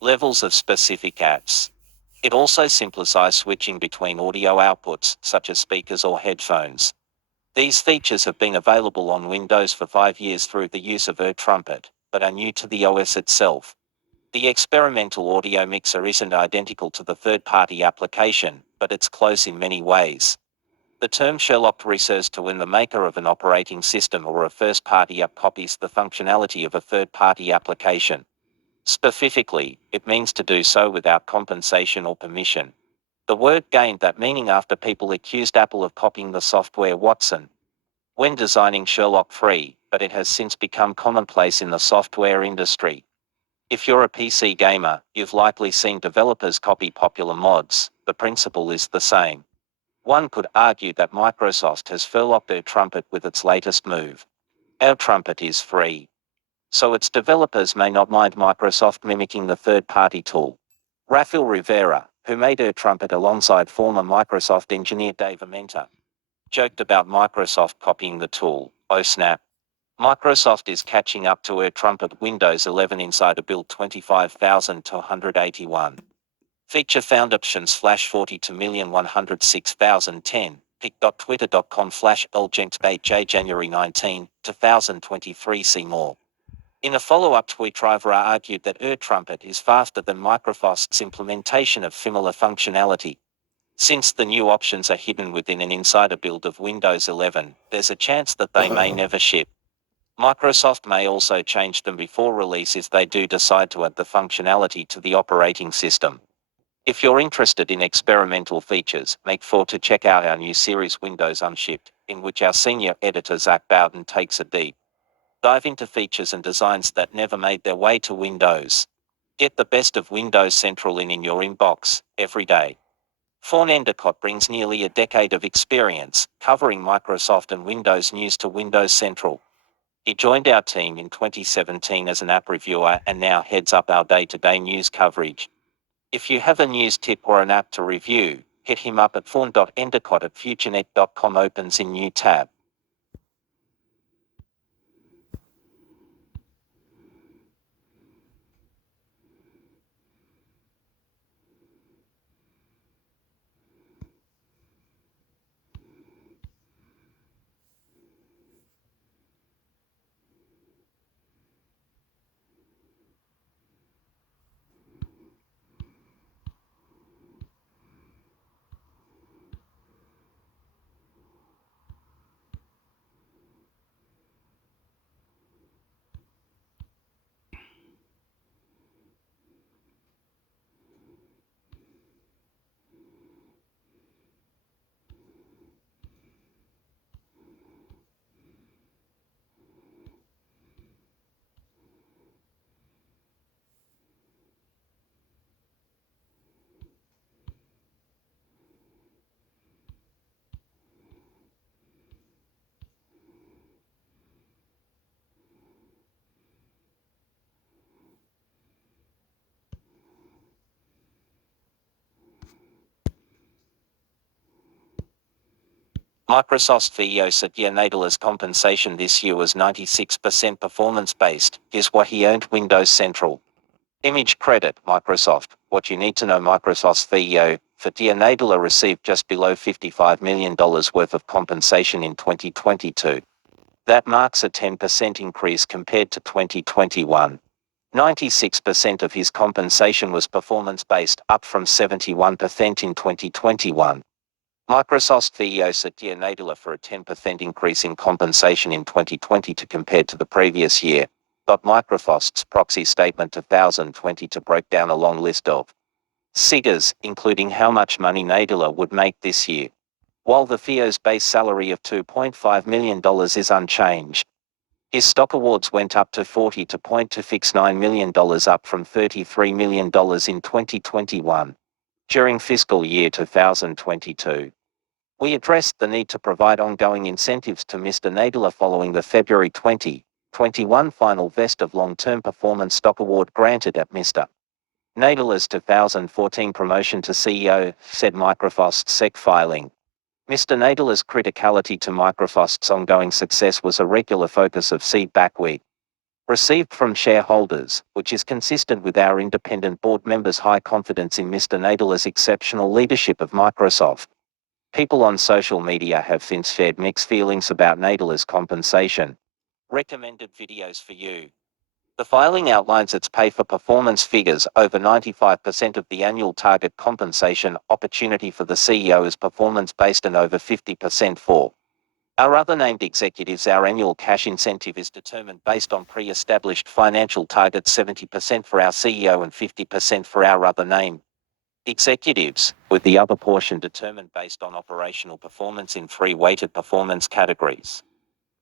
levels of specific apps. It also simplifies switching between audio outputs, such as speakers or headphones. These features have been available on Windows for 5 years through the use of AirTrumpet, but are new to the OS itself. The experimental audio mixer isn't identical to the third-party application, but it's close in many ways. The term Sherlock refers to when the maker of an operating system or a first-party app copies the functionality of a third-party application. Specifically, it means to do so without compensation or permission. The word gained that meaning after people accused Apple of copying the software Watson when designing Sherlock free, but it has since become commonplace in the software industry. If you're a PC gamer, you've likely seen developers copy popular mods. The principle is the same. One could argue that Microsoft has furlocked AirTrumpet with its latest move. AirTrumpet is free, so its developers may not mind Microsoft mimicking the third-party tool. Rafael Rivera, who made AirTrumpet alongside former Microsoft engineer Dave Armenta, joked about Microsoft copying the tool. Oh snap. Microsoft is catching up to AirTrumpet. Windows 11 Insider Build 25,000 to 181. Feature found options /42,106,010. pic.twitter.com/lgentsbj January 19, 2023. See more. In a follow-up tweet, Rivera argued that AirTrumpet is faster than Microsoft's implementation of similar functionality. Since the new options are hidden within an insider build of Windows 11, there's a chance that they may never ship. Microsoft may also change them before release if they do decide to add the functionality to the operating system. If you're interested in experimental features, make sure to check out our new series Windows Unshipped, in which our senior editor Zach Bowden takes a deep dive into features and designs that never made their way to Windows. Get the best of Windows Central in your inbox, every day. Fawn Endicott brings nearly a decade of experience, covering Microsoft and Windows news to Windows Central. He joined our team in 2017 as an app reviewer and now heads up our day-to-day news coverage. If you have a news tip or an app to review, hit him up at fawn.endicott@futurenet.com. Opens in new tab. Microsoft CEO Satya Nadella's compensation this year was 96% performance-based. Here's what he earned. Windows Central. Image credit. Microsoft. What you need to know. Microsoft's CEO, Satya Nadella, received just below $55 million worth of compensation in 2022. That marks a 10% increase compared to 2021. 96% of his compensation was performance-based, up from 71% in 2021. Microsoft CEO Satya Nadella for a 10% increase in compensation in 2022 compared to the previous year. Microsoft's proxy statement 2022 broke down a long list of figures, including how much money Nadella would make this year. While the CEO's base salary of $2.5 million is unchanged, his stock awards went up to $40.269 million, up from $33 million in 2021. During fiscal year 2022, we addressed the need to provide ongoing incentives to Mr. Nadler following the February 2021 final vest of long-term performance stock award granted at Mr. Nadler's 2014 promotion to CEO, said Microfost's SEC filing. Mr. Nadler's criticality to Microfost's ongoing success was a regular focus of feedback we received from shareholders, which is consistent with our independent board members' high confidence in Mr. Nadler's exceptional leadership of Microsoft. People on social media have since shared mixed feelings about Nadler's compensation. Recommended videos for you. The filing outlines its pay-for-performance figures. Over 95% of the annual target compensation opportunity for the CEO is performance-based and over 50% for our other named executives. Our annual cash incentive is determined based on pre-established financial targets, 70% for our CEO and 50% for our other named executives, with the other portion determined based on operational performance in three weighted performance categories.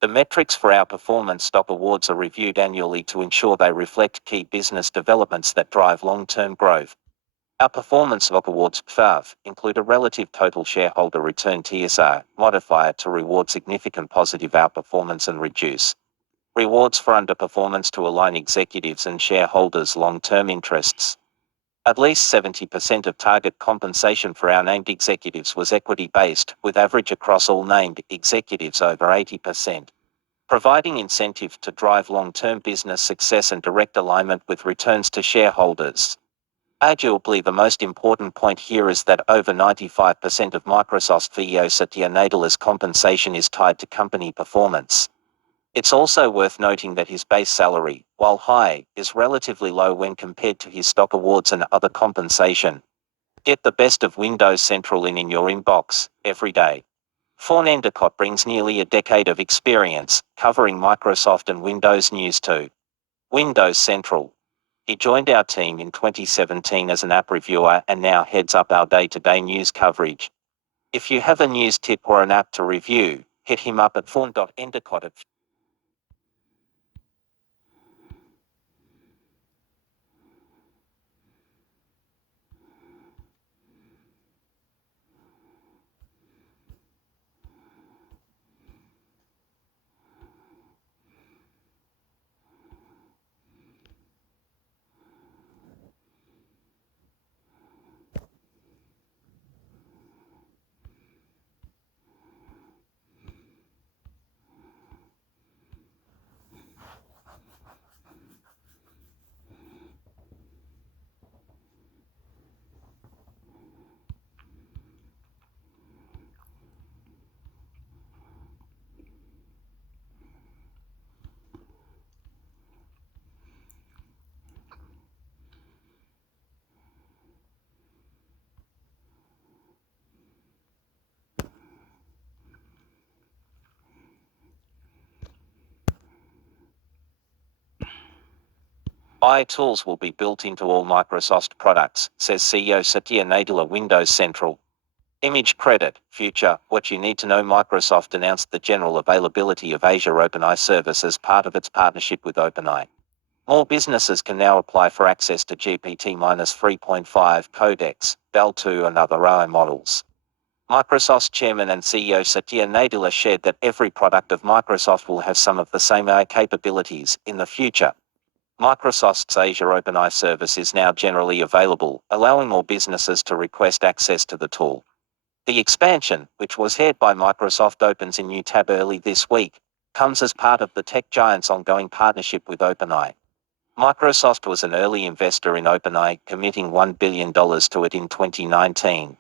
The metrics for our performance stock awards are reviewed annually to ensure they reflect key business developments that drive long-term growth. Our performance stock awards (PFAV) include a relative total shareholder return (TSR) modifier to reward significant positive outperformance and reduce rewards for underperformance to align executives and shareholders' long-term interests. At least 70% of target compensation for our named executives was equity-based, with average across all named executives over 80%, providing incentive to drive long-term business success and direct alignment with returns to shareholders. Arguably the most important point here is that over 95% of Microsoft CEO Satya Nadella's compensation is tied to company performance. It's also worth noting that his base salary, while high, is relatively low when compared to his stock awards and other compensation. Get the best of Windows Central in your inbox, every day. Fawn Endicott brings nearly a decade of experience, covering Microsoft and Windows news to Windows Central. He joined our team in 2017 as an app reviewer and now heads up our day-to-day news coverage. If you have a news tip or an app to review, hit him up at fawn.endicott at AI tools will be built into all Microsoft products, says CEO Satya Nadella. Windows Central. Image credit, future, what you need to know. Microsoft announced the general availability of Azure OpenAI service as part of its partnership with OpenAI. More businesses can now apply for access to GPT-3.5 Codex, Bell 2 and other AI models. Microsoft's chairman and CEO Satya Nadella shared that every product of Microsoft will have some of the same AI capabilities in the future. Microsoft's Azure OpenAI service is now generally available, allowing more businesses to request access to the tool. The expansion, which was headed by Microsoft, opens a new tab early this week, comes as part of the tech giant's ongoing partnership with OpenAI. Microsoft was an early investor in OpenAI, committing $1 billion to it in 2019.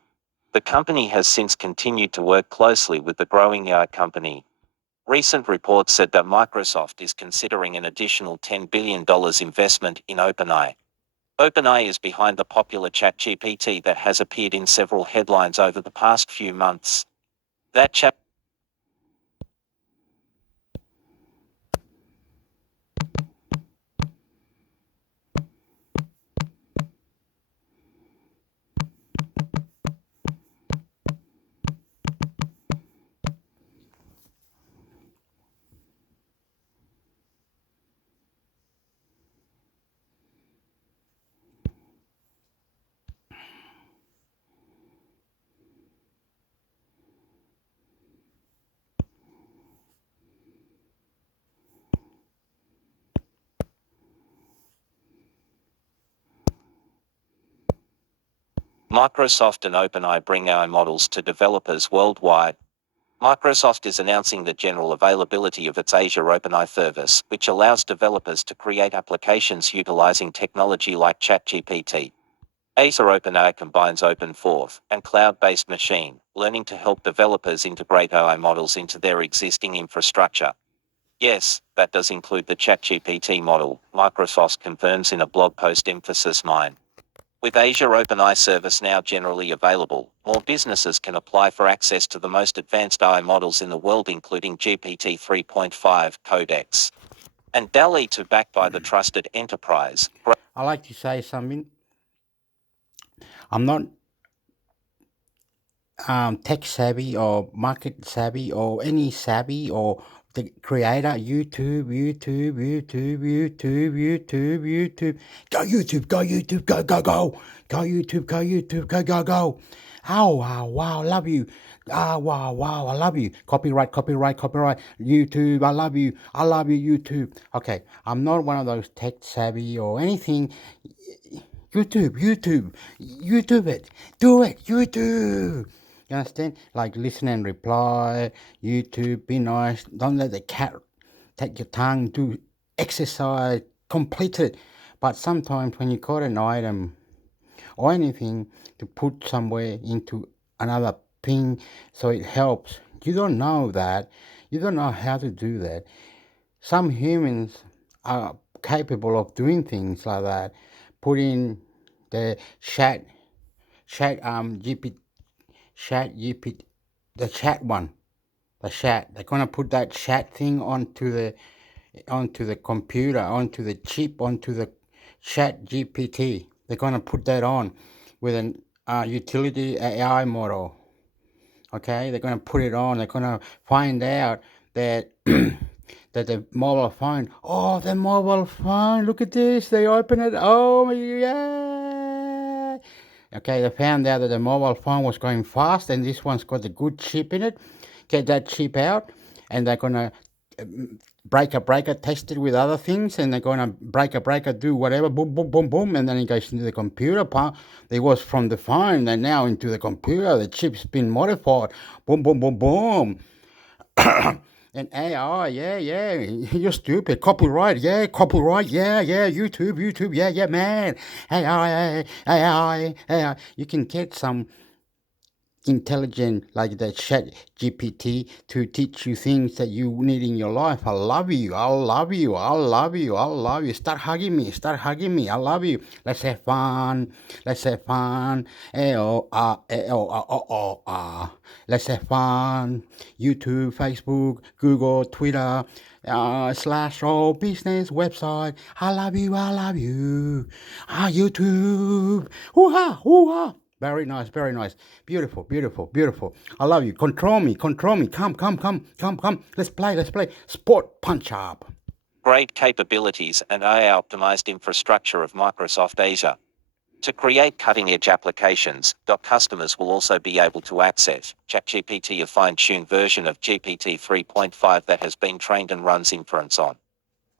The company has since continued to work closely with the growing AI company. Recent reports said that Microsoft is considering an additional $10 billion investment in OpenAI. OpenAI is behind the popular ChatGPT that has appeared in several headlines over the past few months. That chat Microsoft and OpenAI bring AI models to developers worldwide. Microsoft is announcing the general availability of its Azure OpenAI service, which allows developers to create applications utilizing technology like ChatGPT. Azure OpenAI combines open source and cloud-based machine learning to help developers integrate AI models into their existing infrastructure. Yes, that does include the ChatGPT model, Microsoft confirms in a blog post emphasis 9. With Azure OpenAI service now generally available, more businesses can apply for access to the most advanced AI models in the world, including GPT 3.5 Codex and DALL-E 2 backed by the trusted enterprise. I like to say something. I'm not tech savvy or market savvy or any savvy or the creator. YouTube. Go YouTube, go YouTube, go. Go YouTube, go. Wow, love you. Wow, I love you. Copyright. YouTube, I love you, YouTube. Okay, I'm not one of those tech savvy or anything. YouTube it. Do it, YouTube. You understand? Like listen and reply. YouTube, be nice. Don't let the cat take your tongue. Do exercise. Complete it. But sometimes when you got an item or anything to put somewhere into another thing so it helps, you don't know that. You don't know how to do that. Some humans are capable of doing things like that. Put in the chat GPT, the chat one, the chat. They're gonna put that chat thing onto the computer, onto the chip, onto the chat GPT. They're gonna put that on with an utility AI model. Okay, they're gonna put it on. They're gonna find out that that the mobile phone. Oh, the mobile phone! Look at this. They open it. Oh yeah. Okay, they found out that the mobile phone was going fast, and this one's got a good chip in it. Get that chip out, and they're gonna breaker, test it with other things, and they're gonna breaker, do whatever, boom, and then it goes into the computer. It was from the phone, and now into the computer. The chip's been modified. Boom. And AI, yeah, you're stupid. Copyright, yeah, YouTube, yeah, man. AI. You can get some intelligent like the chat GPT to teach you things that you need in your life. I love you. Start hugging me. I love you. Let's have fun. Let's have fun. Let's have fun. YouTube, Facebook, Google, Twitter, / all business website. I love you. YouTube. Hoo-ha. Very nice. Beautiful. I love you. Control me. Come. Let's play. Sport punch up. Great capabilities and AI-optimized infrastructure of Microsoft Azure. To create cutting-edge applications, customers will also be able to access ChatGPT, a fine-tuned version of GPT 3.5 that has been trained and runs inference on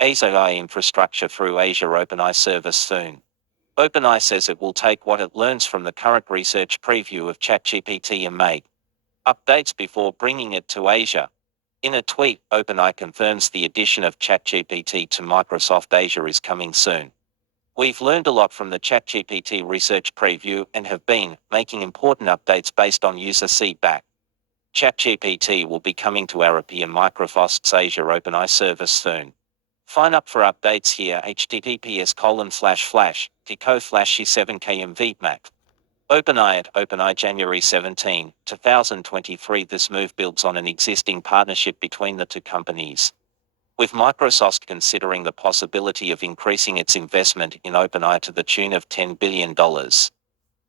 Azure AI infrastructure through Azure OpenAI service soon. OpenAI says it will take what it learns from the current research preview of ChatGPT and make updates before bringing it to Azure. In a tweet, OpenAI confirms the addition of ChatGPT to Microsoft Azure is coming soon. We've learned a lot from the ChatGPT research preview and have been making important updates based on user feedback. ChatGPT will be coming to RP and Microsoft's Azure OpenAI service soon. Sign up for updates here https://tico/7kmvmac. OpenAI at OpenAI January 17, 2023. This move builds on an existing partnership between the two companies, with Microsoft considering the possibility of increasing its investment in OpenAI to the tune of $10 billion.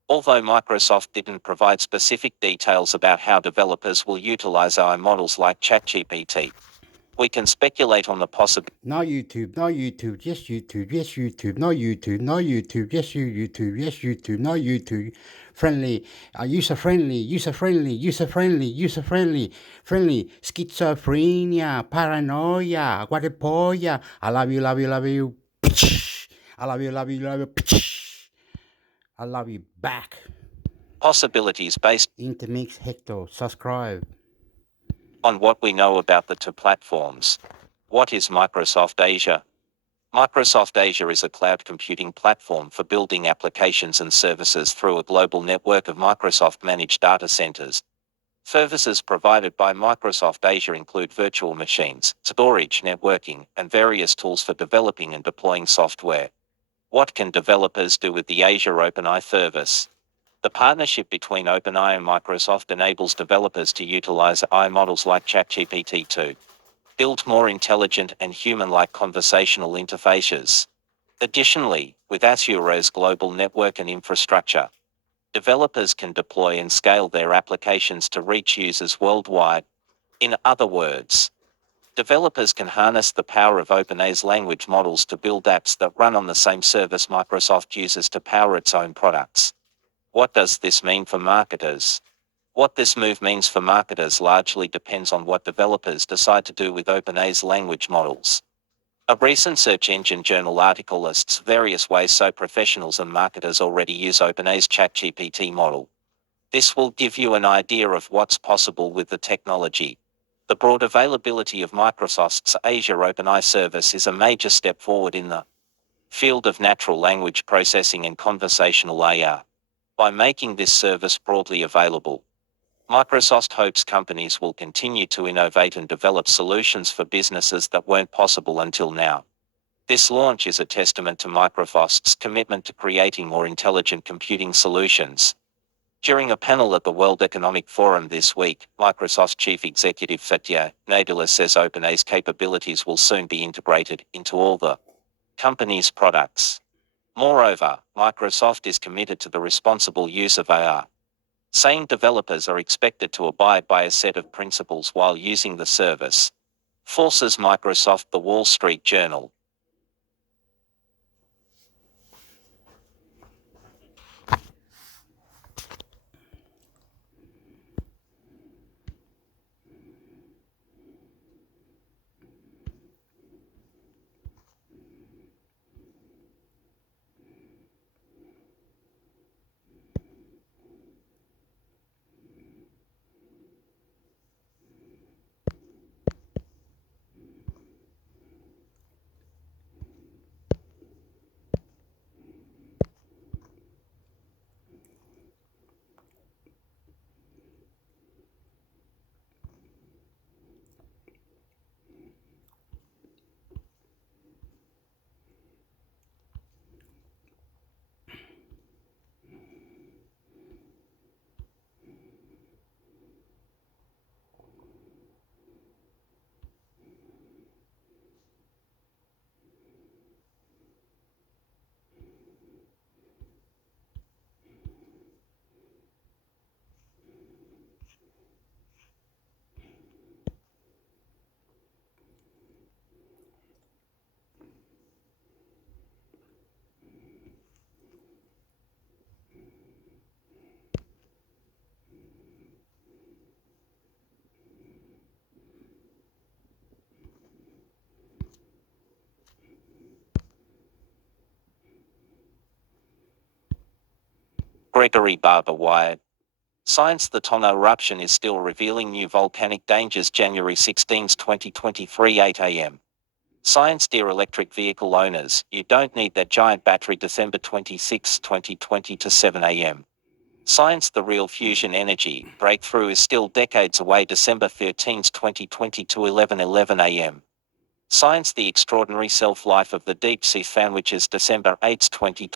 Although Microsoft didn't provide specific details about how developers will utilize AI models like ChatGPT, we can speculate on the possibility. No YouTube, yes YouTube, no YouTube, yes YouTube, no YouTube. Friendly, user-friendly, schizophrenia, paranoia, guatepolla. I love you. I love you back. Possibilities based intermixhector. Subscribe. on what we know about the two platforms. What is Microsoft Azure? Microsoft Azure is a cloud computing platform for building applications and services through a global network of Microsoft-managed data centers. Services provided by Microsoft Azure include virtual machines, storage, networking, and various tools for developing and deploying software. What can developers do with the Azure OpenAI service? The partnership between OpenAI and Microsoft enables developers to utilize AI models like ChatGPT to build more intelligent and human-like conversational interfaces. Additionally, with Azure's global network and infrastructure, developers can deploy and scale their applications to reach users worldwide. In other words, developers can harness the power of OpenAI's language models to build apps that run on the same service Microsoft uses to power its own products. What does this mean for marketers? What this move means for marketers largely depends on what developers decide to do with OpenAI's language models. A recent search engine journal article lists various ways so professionals and marketers already use OpenAI's ChatGPT model. This will give you an idea of what's possible with the technology. The broad availability of Microsoft's Azure OpenAI service is a major step forward in the field of natural language processing and conversational AI. By making this service broadly available, Microsoft hopes companies will continue to innovate and develop solutions for businesses that weren't possible until now. This launch is a testament to Microsoft's commitment to creating more intelligent computing solutions. During a panel at the World Economic Forum this week, Microsoft Chief Executive Satya Nadella says OpenAI's capabilities will soon be integrated into all the company's products. Moreover, Microsoft is committed to the responsible use of AI, saying developers are expected to abide by a set of principles while using the service. Forces Microsoft. The Wall Street Journal. Gregory Barber Wired. Science. The Tonga eruption is still revealing new volcanic dangers. January 16, 2023, 8 a.m. Science. Dear electric vehicle owners, you don't need that giant battery. December 26, 2020 to 7 a.m. Science. The real fusion energy breakthrough is still decades away. December 13, 2020 to 11:11 a.m. Science. The extraordinary self-life of the deep-sea sandwiches. December 8, 2020.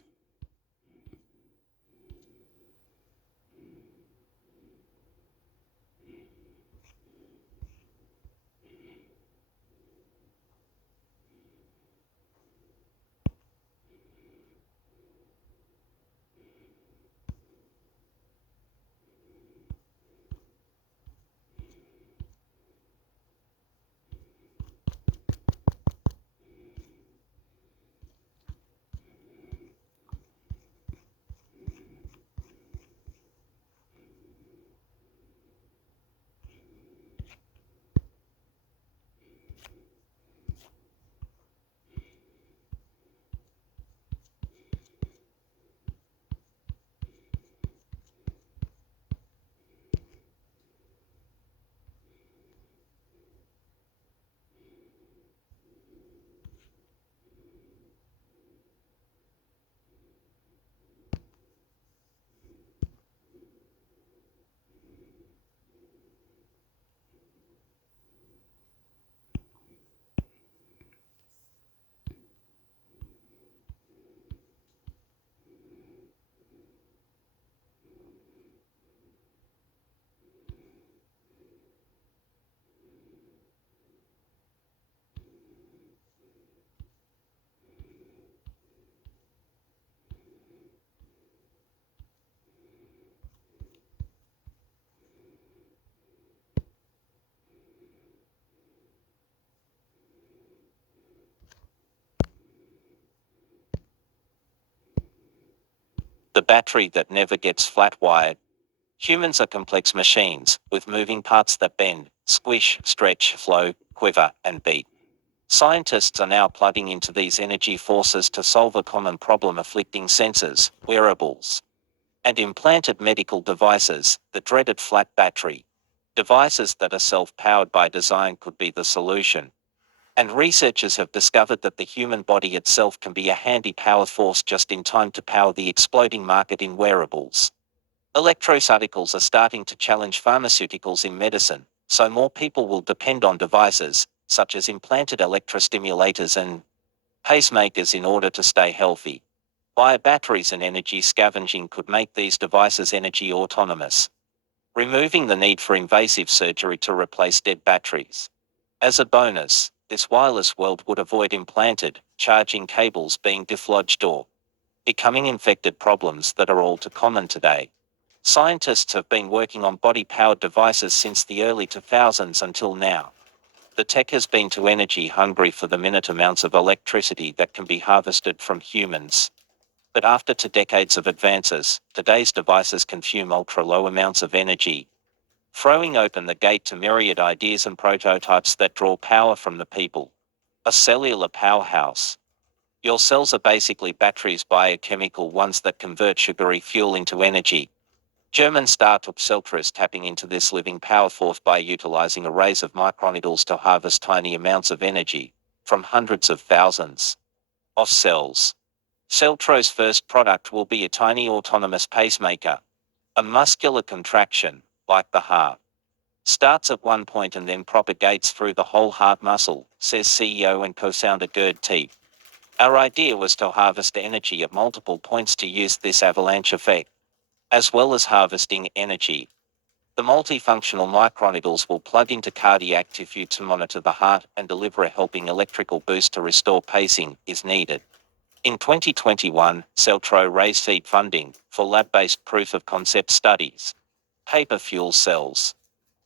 the battery that never gets flat-wired. Humans are complex machines, with moving parts that bend, squish, stretch, flow, quiver, and beat. Scientists are now plugging into these energy forces to solve a common problem afflicting sensors, wearables, and implanted medical devices, the dreaded flat battery. Devices that are self-powered by design could be the solution. And researchers have discovered that the human body itself can be a handy power force just in time to power the exploding market in wearables. Electroceuticals are starting to challenge pharmaceuticals in medicine, so more people will depend on devices, such as implanted electrostimulators and pacemakers in order to stay healthy. Batteries and energy scavenging could make these devices energy autonomous, removing the need for invasive surgery to replace dead batteries. As a bonus, this wireless world would avoid implanted, charging cables being dislodged or becoming infected, problems that are all too common today. Scientists have been working on body-powered devices since the early 2000s until now. The tech has been too energy hungry for the minute amounts of electricity that can be harvested from humans. But after 2 decades of advances, today's devices consume ultra-low amounts of energy, throwing open the gate to myriad ideas and prototypes that draw power from the people. A cellular powerhouse. Your cells are basically batteries, biochemical ones that convert sugary fuel into energy. German startup Celtra is tapping into this living power force by utilizing arrays of microneedles to harvest tiny amounts of energy from hundreds of thousands of cells. Celtra's first product will be a tiny autonomous pacemaker. A muscular contraction, like the heart, starts at one point and then propagates through the whole heart muscle, says CEO and co-founder Gerd T. Our idea was to harvest energy at multiple points to use this avalanche effect, as well as harvesting energy. The multifunctional microneedles will plug into cardiac tissue to monitor the heart and deliver a helping electrical boost to restore pacing is needed. In 2021, Celtra raised seed funding for lab-based proof-of-concept studies. Paper fuel cells.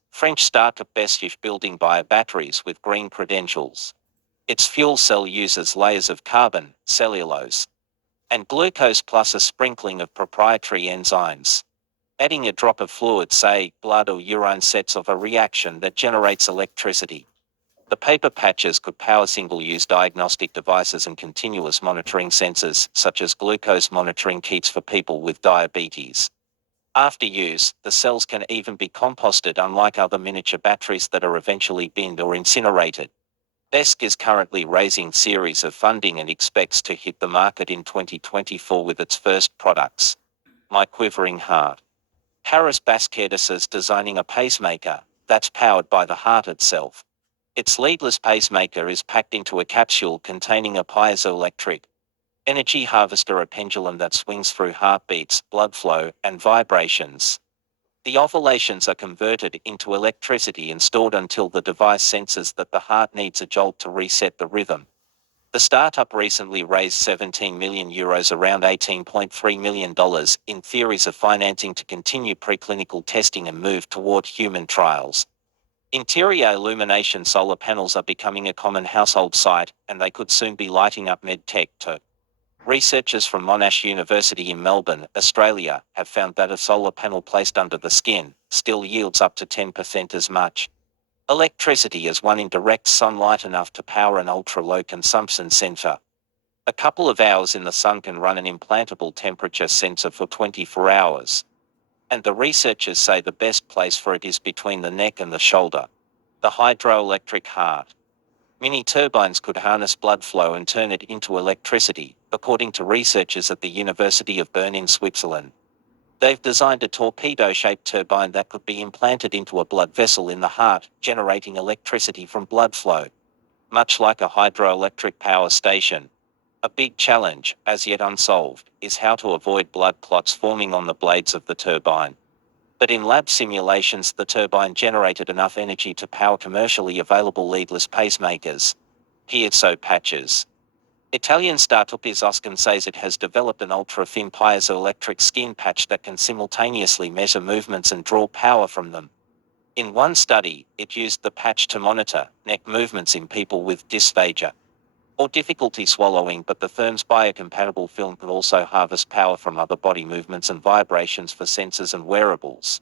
French startup Bessish building biobatteries with green credentials. Its fuel cell uses layers of carbon, cellulose, and glucose plus a sprinkling of proprietary enzymes. Adding a drop of fluid, say blood or urine, sets off a reaction that generates electricity. The paper patches could power single-use diagnostic devices and continuous monitoring sensors, such as glucose monitoring kits for people with diabetes. After use, the cells can even be composted, unlike other miniature batteries that are eventually binned or incinerated. BESC is currently raising series of funding and expects to hit the market in 2024 with its first products. My Quivering Heart. Harris Basquedis is designing a pacemaker that's powered by the heart itself. Its leadless pacemaker is packed into a capsule containing a piezoelectric energy harvester, a pendulum that swings through heartbeats, blood flow, and vibrations. The oscillations are converted into electricity and stored until the device senses that the heart needs a jolt to reset the rhythm. The startup recently raised €17 million, around $18.3 million, in theories of financing to continue preclinical testing and move toward human trials. Interior illumination solar panels are becoming a common household sight, and they could soon be lighting up medtech too. Researchers from Monash University in Melbourne, Australia, have found that a solar panel placed under the skin still yields up to 10% as much electricity as one in direct sunlight, enough to power an ultra-low consumption sensor. A couple of hours in the sun can run an implantable temperature sensor for 24 hours. And the researchers say the best place for it is between the neck and the shoulder. The hydroelectric heart. Mini turbines could harness blood flow and turn it into electricity, according to researchers at the University of Bern in Switzerland. They've designed a torpedo-shaped turbine that could be implanted into a blood vessel in the heart, generating electricity from blood flow. Much like a hydroelectric power station. A big challenge, as yet unsolved, is how to avoid blood clots forming on the blades of the turbine. But in lab simulations, the turbine generated enough energy to power commercially available leadless pacemakers. Piezo patches. Italian startup Isoscan says it has developed an ultra-thin piezoelectric skin patch that can simultaneously measure movements and draw power from them. In one study, it used the patch to monitor neck movements in people with dysphagia. or difficulty swallowing, but the therm's biocompatible film can also harvest power from other body movements and vibrations for sensors and wearables.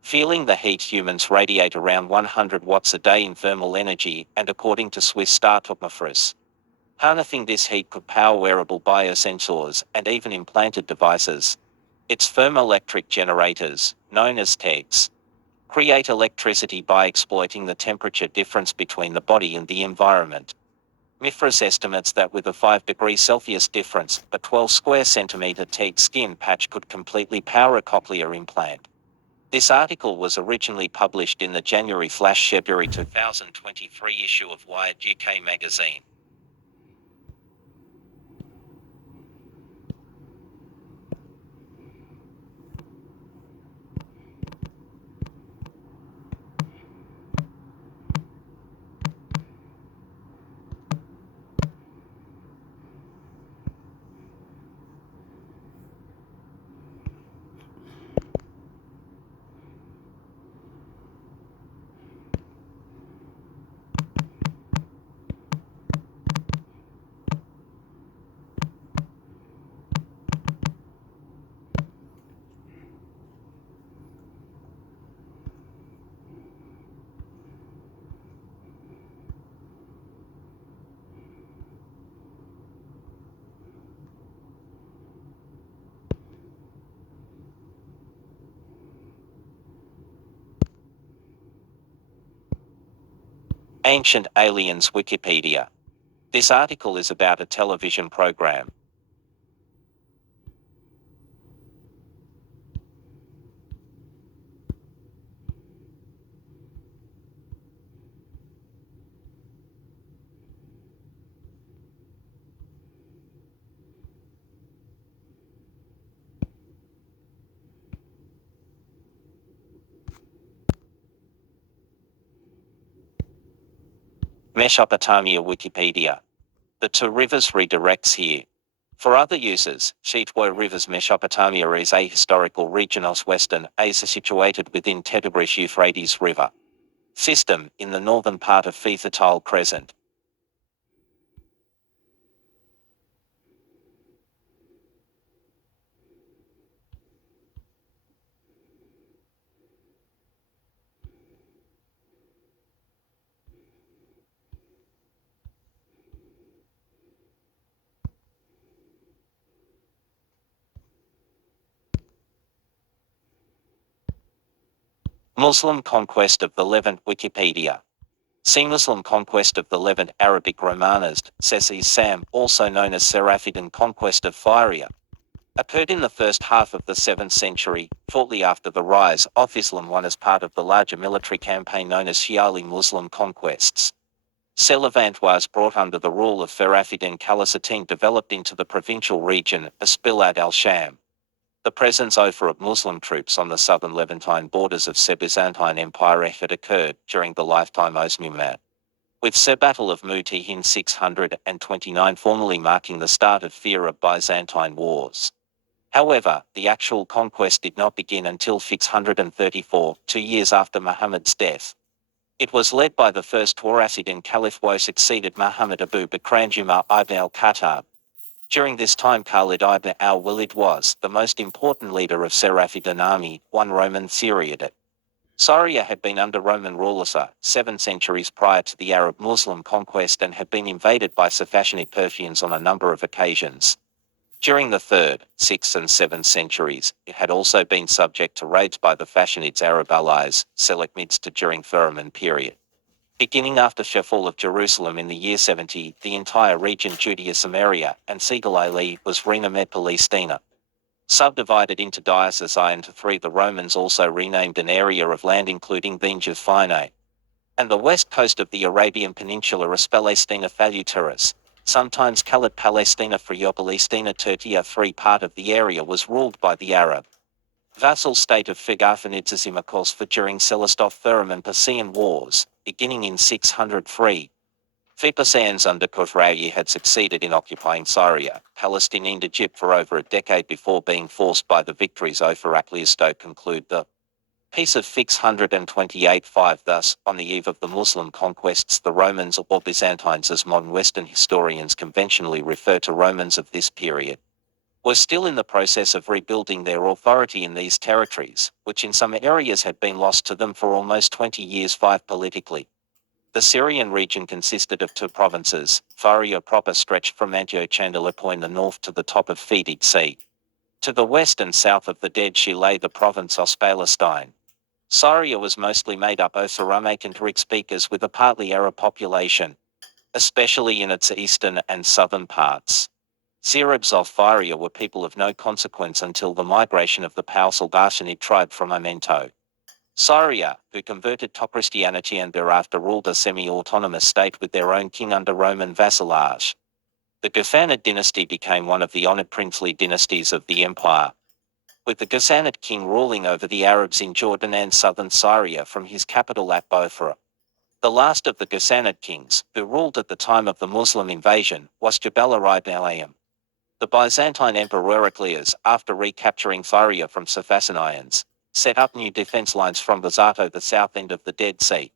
Feeling the heat, humans radiate around 100 watts a day in thermal energy, and according to Swiss startup Mafris, harnessing this heat could power wearable biosensors and even implanted devices. Its thermoelectric generators, known as TEGs, create electricity by exploiting the temperature difference between the body and the environment. Mifras estimates that with a 5 degrees Celsius difference, a 12 square centimeter TEG skin patch could completely power a cochlear implant. This article was originally published in the January/February 2023 issue of Wired UK magazine. Ancient Aliens Wikipedia. This article is about a television program. Mesopotamia Wikipedia. The two rivers redirects here. For other users, Sheetwo Rivers Mesopotamia is a historical region of Western Asia situated within Tigris-Euphrates River system in the northern part of Fertile Crescent. Muslim conquest of the Levant Wikipedia. See Muslim conquest of the Levant Arabic Romanist, Sessi Sam, also known as Seraphidin conquest of Syria, occurred in the first half of the 7th century, shortly after the rise of Islam, one as part of the larger military campaign known as Shiali Muslim conquests. Levant was brought under the rule of Seraphidin Calisatin, developed into the provincial region of Bilad al-Sham. The presence of Muslim troops on the southern Levantine borders of the Byzantine Empire had occurred during the lifetime of Muhammad, with the Battle of Muti in 629 formally marking the start of the Arab-Byzantine Wars. However, the actual conquest did not begin until 634, 2 years after Muhammad's death. It was led by the first Warasidin Caliph who succeeded Muhammad Abu Bakr Umar ibn al-Khattab. During this time, Khalid ibn al-Walid was the most important leader of Seraphidin army, one Roman Syriad. Syria had been under Roman rule 7 centuries prior to the Arab Muslim conquest and had been invaded by Safavid Persians on a number of occasions. During the 3rd, 6th and 7th centuries, it had also been subject to raids by the Fashanids Arab allies, Seleucids during Thurman period. Beginning after the fall of Jerusalem in the year 70, the entire region Judea Samaria and Galilee was renamed Palestina. Subdivided into dioceses I and III, the Romans also renamed an area of land including Vinge of Finite and the west coast of the Arabian Peninsula as Palestina Faluteris, sometimes called Palestina Palestina Tertia. Part of the area was ruled by the Arab vassal state of Figarfanidzasimakos for during Celestov Thuram and Persian wars, beginning in 603. Persians under Khosrau had succeeded in occupying Syria, Palestine and Egypt for over a decade before being forced by the victories over Heraclius to conclude the Peace of 628-5. Thus, on the eve of the Muslim conquests, the Romans, or Byzantines as modern Western historians conventionally refer to Romans of this period, were still in the process of rebuilding their authority in these territories, which in some areas had been lost to them for almost 20 years. 5. Politically, the Syrian region consisted of two provinces. Pharia proper stretched from Antioch and Aleppo in the north to the top of Phoenix Sea. To the west and south of the Dead Sea lay the province of Palestine. Syria was mostly made up of Aramaic and Greek speakers with a partly Arab population, especially in its eastern and southern parts. Arabs of Syria were people of no consequence until the migration of the powerful Barsanid tribe from Amento, Syria, who converted to Christianity and thereafter ruled a semi-autonomous state with their own king under Roman vassalage. The Ghassanid dynasty became one of the honored princely dynasties of the empire, with the Ghassanid king ruling over the Arabs in Jordan and southern Syria from his capital at Bofra. The last of the Ghassanid kings, who ruled at the time of the Muslim invasion, was Jabal ibn al-Ayyam. The Byzantine Emperor Heraclius, after recapturing Syria from Safassanians, set up new defense lines from Bazato, the south end of the Dead Sea.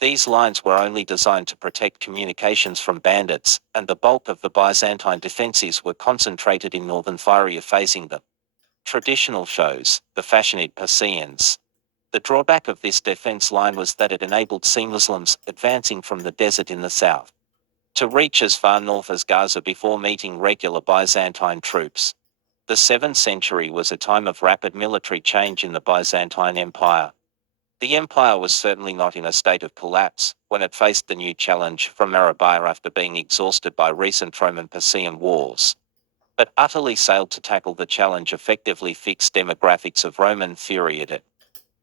These lines were only designed to protect communications from bandits, and the bulk of the Byzantine defences were concentrated in northern Syria facing the traditional shows, the Fashionid Persians. The drawback of this defense line was that it enabled Sea Muslims, advancing from the desert in the south, to reach as far north as Gaza before meeting regular Byzantine troops. The 7th century was a time of rapid military change in the Byzantine Empire. The empire was certainly not in a state of collapse when it faced the new challenge from Arabia after being exhausted by recent Roman-Persian wars, but utterly failed to tackle the challenge effectively fixed demographics of Roman period.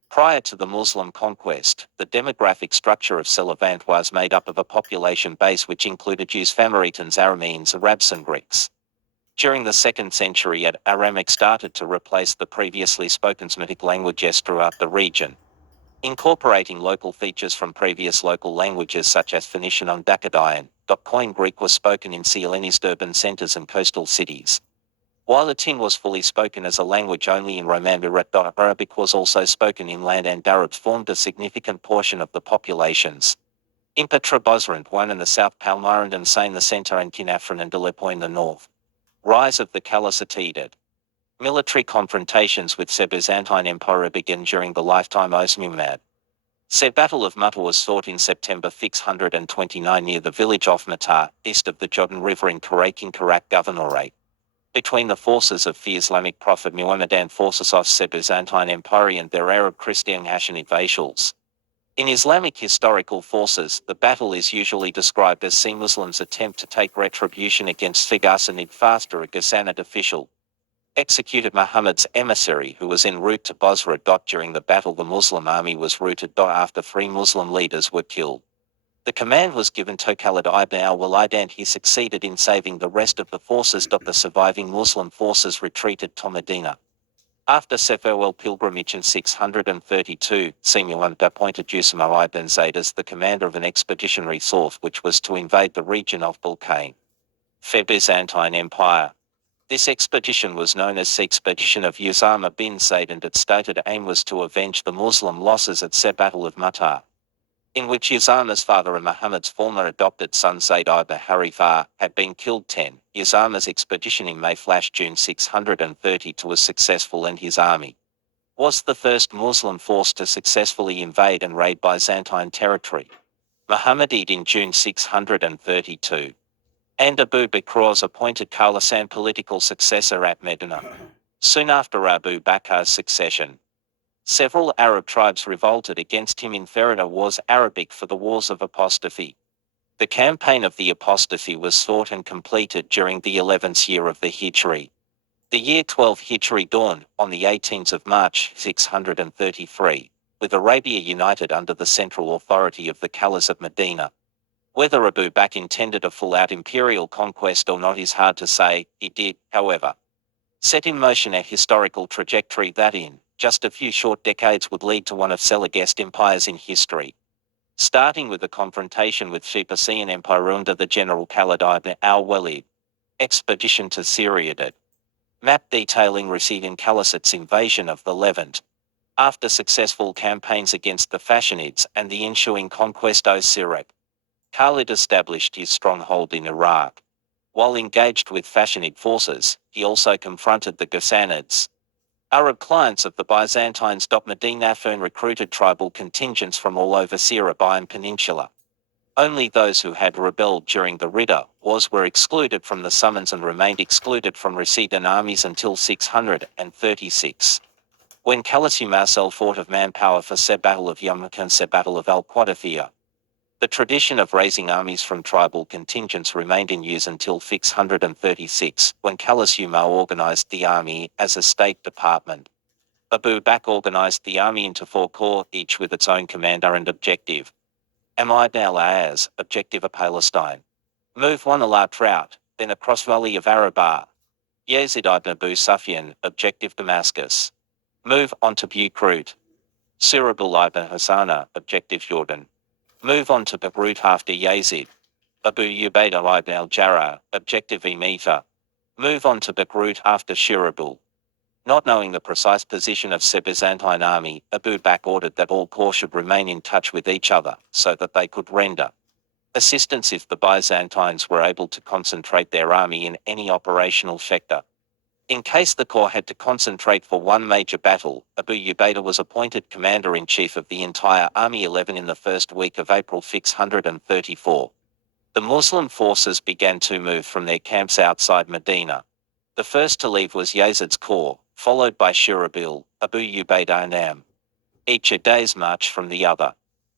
Prior to the Muslim conquest, the demographic structure of Selavant was made up of a population base which included Jews, Samaritans, Arameans, Arabs and Greeks. During the 2nd century, Aramic started to replace the previously spoken Semitic languages throughout the region, incorporating local features from previous local languages such as Phoenician and Dakkadian. Koine Greek was spoken in Hellenist urban centers and coastal cities, while Latin was fully spoken as a language only in Roman. Arabic was also spoken inland, and Arabs formed a significant portion of the populations. In Petra Bosrand 1 in the south, Palmyra and Sain the center, and Kinafran and Aleppo in the north. Rise of the Chalcidiid. Military confrontations with the Byzantine Empire began during the lifetime of Muhammad. The Battle of Muta was fought in September 629 near the village of Mata, east of the Jordan River in Karak Governorate, between the forces of the Islamic Prophet Muhammad and forces of the Byzantine Empire and their Arab Christian Hashemite vassals. In Islamic historical forces, the battle is usually described as the Muslims' attempt to take retribution against the Ghassanid faster. A Ghassanid official executed Muhammad's emissary who was en route to Basra. During the battle, the Muslim army was routed after 3 Muslim leaders were killed. The command was given to Khalid ibn al-Walid, and he succeeded in saving the rest of the forces. The surviving Muslim forces retreated to Medina. After the farewell pilgrimage in 632, Muhammad appointed Usama ibn Zayd as the commander of an expeditionary force which was to invade the region of Balkan, the Byzantine Empire. This expedition was known as the Expedition of Usama bin Zayd, and its stated aim was to avenge the Muslim losses at the Battle of Muta, in which Usama's father and Muhammad's former adopted son Zayd ibn Harithah had been killed. 10. Usama's expedition in June 632 was successful, and his army was the first Muslim force to successfully invade and raid Byzantine territory. Muhammadid in June 632. And Abu Bakr was appointed Khalisan political successor at Medina. Soon after Abu Bakr's succession, several Arab tribes revolted against him in Ferida Wars, Arabic for the Wars of Apostasy. The campaign of the apostasy was fought and completed during the 11th year of the Hijri. The year 12 Hijri dawned on the 18th of March 633, with Arabia united under the central authority of the Caliphs of Medina. Whether Abu Bakr intended a full-out imperial conquest or not is hard to say. He did, however, set in motion a historical trajectory that in just a few short decades would lead to one of the largest empires in history. Starting with the confrontation with the Persian Empire under the general Khalid ibn al-Walid, expedition to Syria. Map detailing receiving Chalcidi's invasion of the Levant. After successful campaigns against the Fashinids and the ensuing conquest of Syria, Khalid established his stronghold in Iraq. While engaged with Fashinid forces, he also confronted the Ghassanids, Arab clients of the Byzantines. Medinafern recruited tribal contingents from all over Syria Peninsula. Only those who had rebelled during the Ridda Wars were excluded from the summons and remained excluded from receiving armies until 636. When Khalid Marcel fought of manpower for Seb Battle of Yarmouk and Seb Battle of Al-Qadafiyah. The tradition of raising armies from tribal contingents remained in use until 636, when Khalid Umar organized the army as a state department. Abu Bakr organized the army into 4 corps, each with its own commander and objective. Amid al-Ayaz, objective of Palestine. Move 1 al Trout, then across Valley of Arabah. Yazid ibn Abu Sufyan, objective Damascus. Move on to Beirut. Sirabul ibn Hassana, objective Jordan. Move on to Beirut after Yazid. Abu Ubaidah ibn al-Jarrah, objective Emeta. Move on to Beirut after Shirabul. Not knowing the precise position of the Byzantine army, Abu Bakr ordered that all corps should remain in touch with each other, so that they could render assistance if the Byzantines were able to concentrate their army in any operational sector. In case the corps had to concentrate for one major battle, Abu Ubaidah was appointed commander-in-chief of the entire Army 11 in the first week of April 634. The Muslim forces began to move from their camps outside Medina. The first to leave was Yazid's corps, followed by Shirabil, Abu Ubaidah and Am. Each a day's march from the other.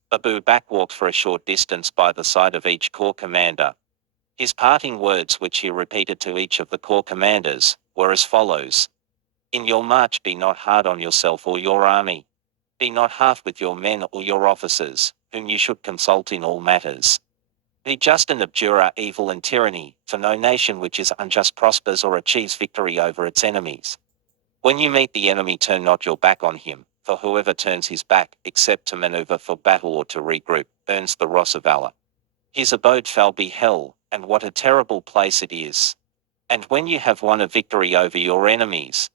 Abu Bakr walked for a short distance by the side of each corps commander. His parting words, which he repeated to each of the corps commanders, were as follows. In your march be not hard on yourself or your army. Be not half with your men or your officers, whom you should consult in all matters. Be just and abjure evil and tyranny, for no nation which is unjust prospers or achieves victory over its enemies. When you meet the enemy, turn not your back on him, for whoever turns his back, except to maneuver for battle or to regroup, earns the wrath of Allah. His abode shall be hell, and what a terrible place it is. And when you have won a victory over your enemies,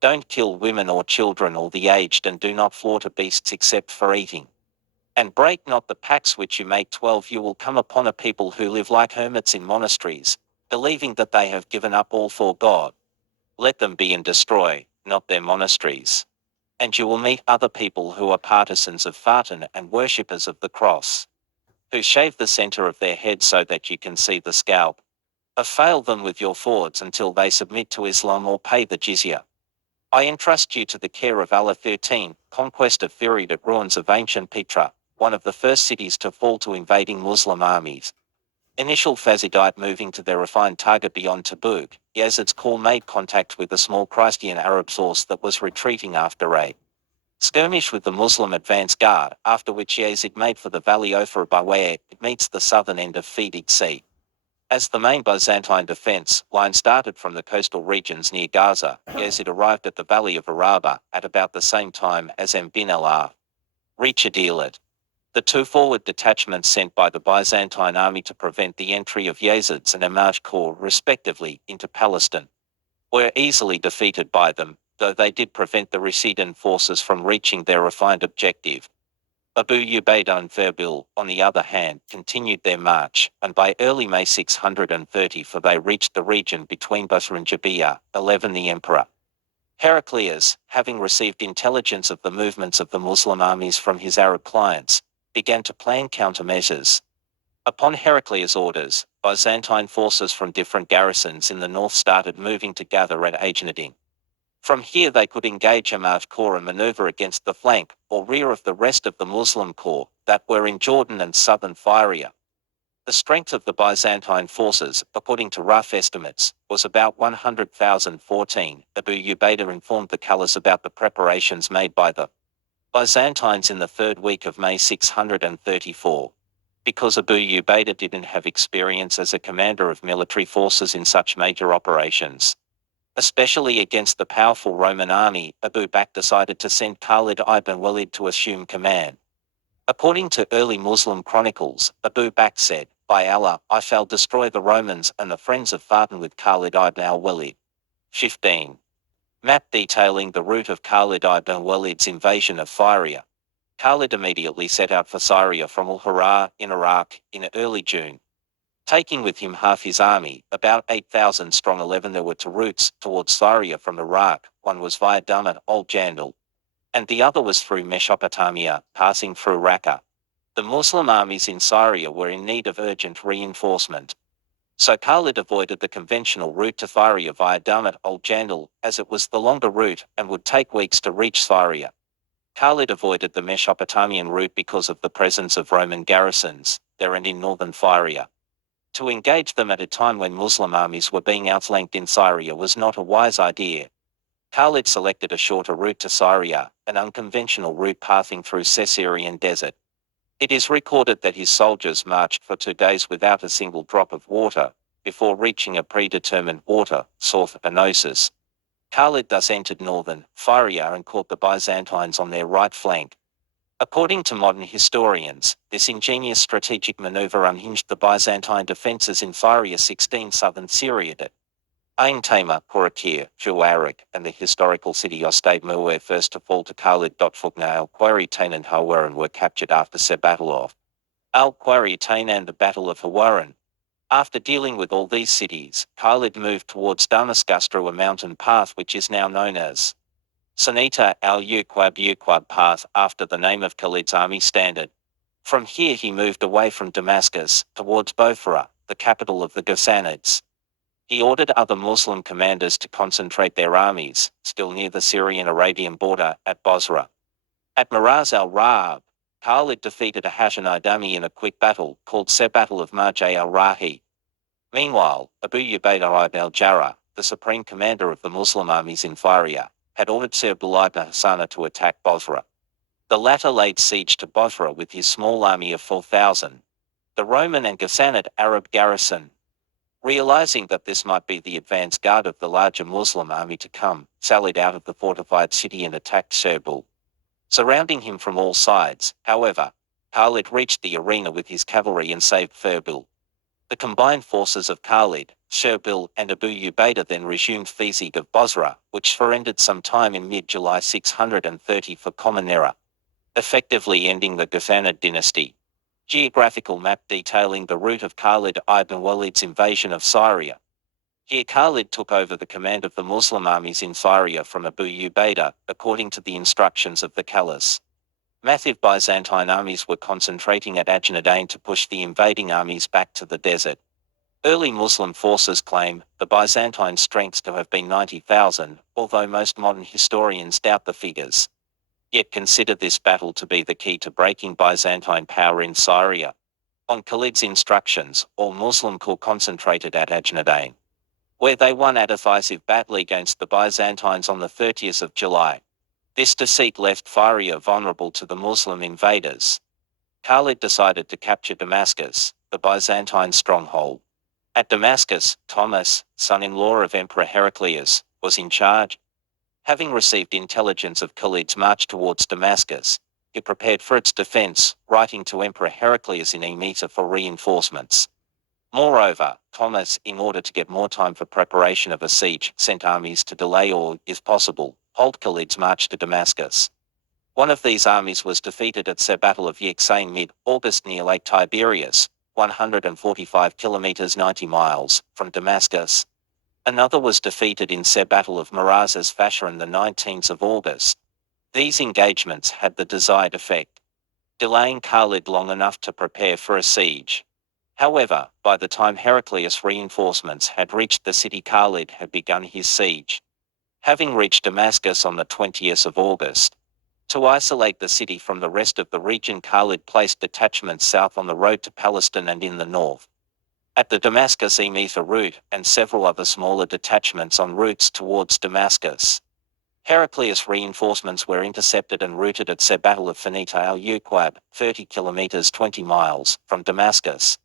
don't kill women or children or the aged, and do not slaughter beasts except for eating. And break not the pacts which you make. 12 You will come upon a people who live like hermits in monasteries, believing that they have given up all for God. Let them be and destroy, not their monasteries. And you will meet other people who are partisans of Fatan and worshippers of the cross, who shave the center of their head so that you can see the scalp. Assail them with your swords until they submit to Islam or pay the jizya. I entrust you to the care of Allah. 13 Conquest of Firid at ruins of ancient Petra, one of the first cities to fall to invading Muslim armies. Initial Fazidite moving to their refined target beyond Tabuk, Yazid's corps made contact with a small Christian Arab force that was retreating after a skirmish with the Muslim advance guard, after which Yazid made for the Valley Ophir by where it meets the southern end of Fidig Sea. As the main Byzantine defense line started from the coastal regions near Gaza, Yazid arrived at the Valley of Araba at about the same time as M bin al-Ar. Reach Adilat. The 2 forward detachments sent by the Byzantine army to prevent the entry of Yazid's and Amaj corps respectively into Palestine were easily defeated by them, though they did prevent the Rasidan forces from reaching their refined objective. Abu Ubaidah and Verbil, on the other hand, continued their march, and by early May 634 they reached the region between Basra and Jabiyah. 11 The Emperor Heraclius, having received intelligence of the movements of the Muslim armies from his Arab clients, began to plan countermeasures. Upon Heraclius' orders, Byzantine forces from different garrisons in the north started moving to gather at Ajnadin. From here they could engage Amaj corps and maneuver against the flank or rear of the rest of the Muslim corps that were in Jordan and southern Syria. The strength of the Byzantine forces, according to rough estimates, was about 100,000. 14 Abu Ubaidah informed the Caliph about the preparations made by the Byzantines in the 3rd week of May 634. Because Abu Ubaidah didn't have experience as a commander of military forces in such major operations, especially against the powerful Roman army, Abu Bakr decided to send Khalid ibn Walid to assume command. According to early Muslim chronicles, Abu Bakr said, "By Allah, I shall destroy the Romans and the friends of Fatan with Khalid ibn al-Walid." 15. Map detailing the route of Khalid ibn Walid's invasion of Syria. Khalid immediately set out for Syria from al-Harrar in Iraq in early June. Taking with him half his army, about 8,000 strong. 11 there were two routes towards Syria from Iraq. One was via Damat al-Jandal, and the other was through Mesopotamia, passing through Raqqa. The Muslim armies in Syria were in need of urgent reinforcement. So Khalid avoided the conventional route to Syria via Damat al-Jandal, as it was the longer route and would take weeks to reach Syria. Khalid avoided the Mesopotamian route because of the presence of Roman garrisons there and in northern Syria. To engage them at a time when Muslim armies were being outflanked in Syria was not a wise idea. Khalid selected a shorter route to Syria, an unconventional route passing through Caesarean desert. It is recorded that his soldiers marched for 2 days without a single drop of water, before reaching a predetermined water source, Enosis. Khalid thus entered northern Syria and caught the Byzantines on their right flank. According to modern historians, this ingenious strategic maneuver unhinged the Byzantine defences in Syria 16 southern Syria. Ain Tamar, Korakir, Juwarik, and the historical city Ostade were first to fall to Khalid. Fugna al-Qawaritain and Hawaran were captured after the Battle of al-Qawaritain and the Battle of Hawaran. After dealing with all these cities, Khalid moved towards Damascus through a mountain path which is now known as Sanita al-Uqab Path, after the name of Khalid's army standard. From here he moved away from Damascus, towards Bofra, the capital of the Ghassanids. He ordered other Muslim commanders to concentrate their armies, still near the Syrian-Arabian border, at Bosra. At Maraz al-Rahab, Khalid defeated a Hashemite army in a quick battle, called the Battle of Marj al-Rahi. Meanwhile, Abu Ubaidah ibn al-Jarrah, the supreme commander of the Muslim armies in Syria, had ordered Sir Abdullah ibn Hassana to attack Bosra. The latter laid siege to Bosra with his small army of 4,000. The Roman and Ghassanid Arab garrison, realizing that this might be the advance guard of the larger Muslim army to come, sallied out of the fortified city and attacked Sherbil. Surrounding him from all sides, however, Khalid reached the arena with his cavalry and saved Sherbil. The combined forces of Khalid, Sherbil, and Abu Ubaidah then resumed the siege of Bosra, which surrendered sometime in mid-July 630 for Common Era, effectively ending the Ghassanid dynasty. Geographical map detailing the route of Khalid ibn Walid's invasion of Syria. Here Khalid took over the command of the Muslim armies in Syria from Abu Ubaidah, according to the instructions of the Caliphs. Massive Byzantine armies were concentrating at Ajnadain to push the invading armies back to the desert. Early Muslim forces claim the Byzantine strength to have been 90,000, although most modern historians doubt the figures. Yet consider this battle to be the key to breaking Byzantine power in Syria. On Khalid's instructions, all Muslim corps concentrated at Ajnadain, where they won a decisive battle against the Byzantines on the 30th of July. This defeat left Syria vulnerable to the Muslim invaders. Khalid decided to capture Damascus, the Byzantine stronghold. At Damascus, Thomas, son-in-law of Emperor Heraclius, was in charge. Having received intelligence of Khalid's march towards Damascus, he prepared for its defense, writing to Emperor Heraclius in Emesa for reinforcements. Moreover, Thomas, in order to get more time for preparation of a siege, sent armies to delay or, if possible, halt Khalid's march to Damascus. One of these armies was defeated at the Battle of Yeksain mid-August near Lake Tiberias, 145 kilometers 90 miles from Damascus. Another was defeated in the Battle of Maraz's Fasher on the 19th of August. These engagements had the desired effect, delaying Khalid long enough to prepare for a siege. However, by the time Heraclius' reinforcements had reached the city, Khalid had begun his siege. Having reached Damascus on the 20th of August, to isolate the city from the rest of the region, Khalid placed detachments south on the road to Palestine and in the north, at the Damascus-Emesa route, and several other smaller detachments on routes towards Damascus. Heraclius' reinforcements were intercepted and routed at the Battle of Finita al-Uqab, 30 kilometers 20 miles from Damascus.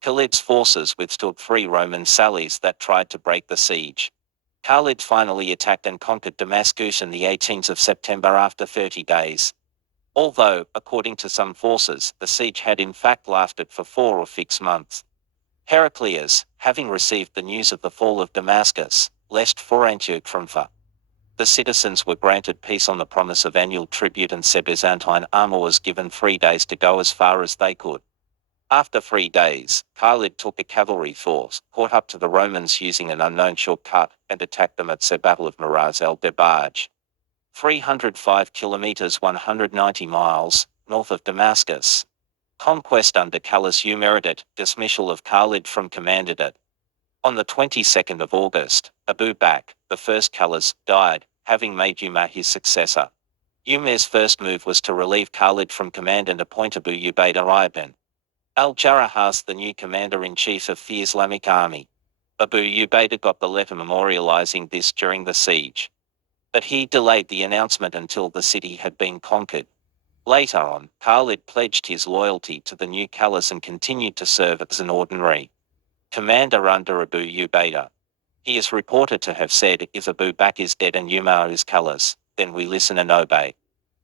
Khalid's forces withstood 3 Roman sallies that tried to break the siege. Khalid finally attacked and conquered Damascus on the 18th of September after 30 days. Although, according to some forces, the siege had in fact lasted for 4 or 6 months. Heraclius, having received the news of the fall of Damascus, left for Antioch from Fa. The citizens were granted peace on the promise of annual tribute, and Byzantine armor was given 3 days to go as far as they could. After 3 days, Khalid took a cavalry force, caught up to the Romans using an unknown shortcut, and attacked them at the Battle of Miraz el-Debaj, 305 kilometers 190 miles, north of Damascus. Conquest under Khalid Umayyad, dismissal of Khalid from commandant. On the 22nd of August, Abu Bakr, the first Khalid, died, having made Umar his successor. Umar's first move was to relieve Khalid from command and appoint Abu Ubaidah ibn al-Jarrah as the new commander-in-chief of the Islamic army. Abu Ubaidah got the letter memorializing this during the siege. But he delayed the announcement until the city had been conquered. Later on, Khalid pledged his loyalty to the new Khalid and continued to serve as an ordinary commander under Abu Ubaidah. He is reported to have said, "If Abu Bakr is dead and Umar is Khalid, then we listen and obey."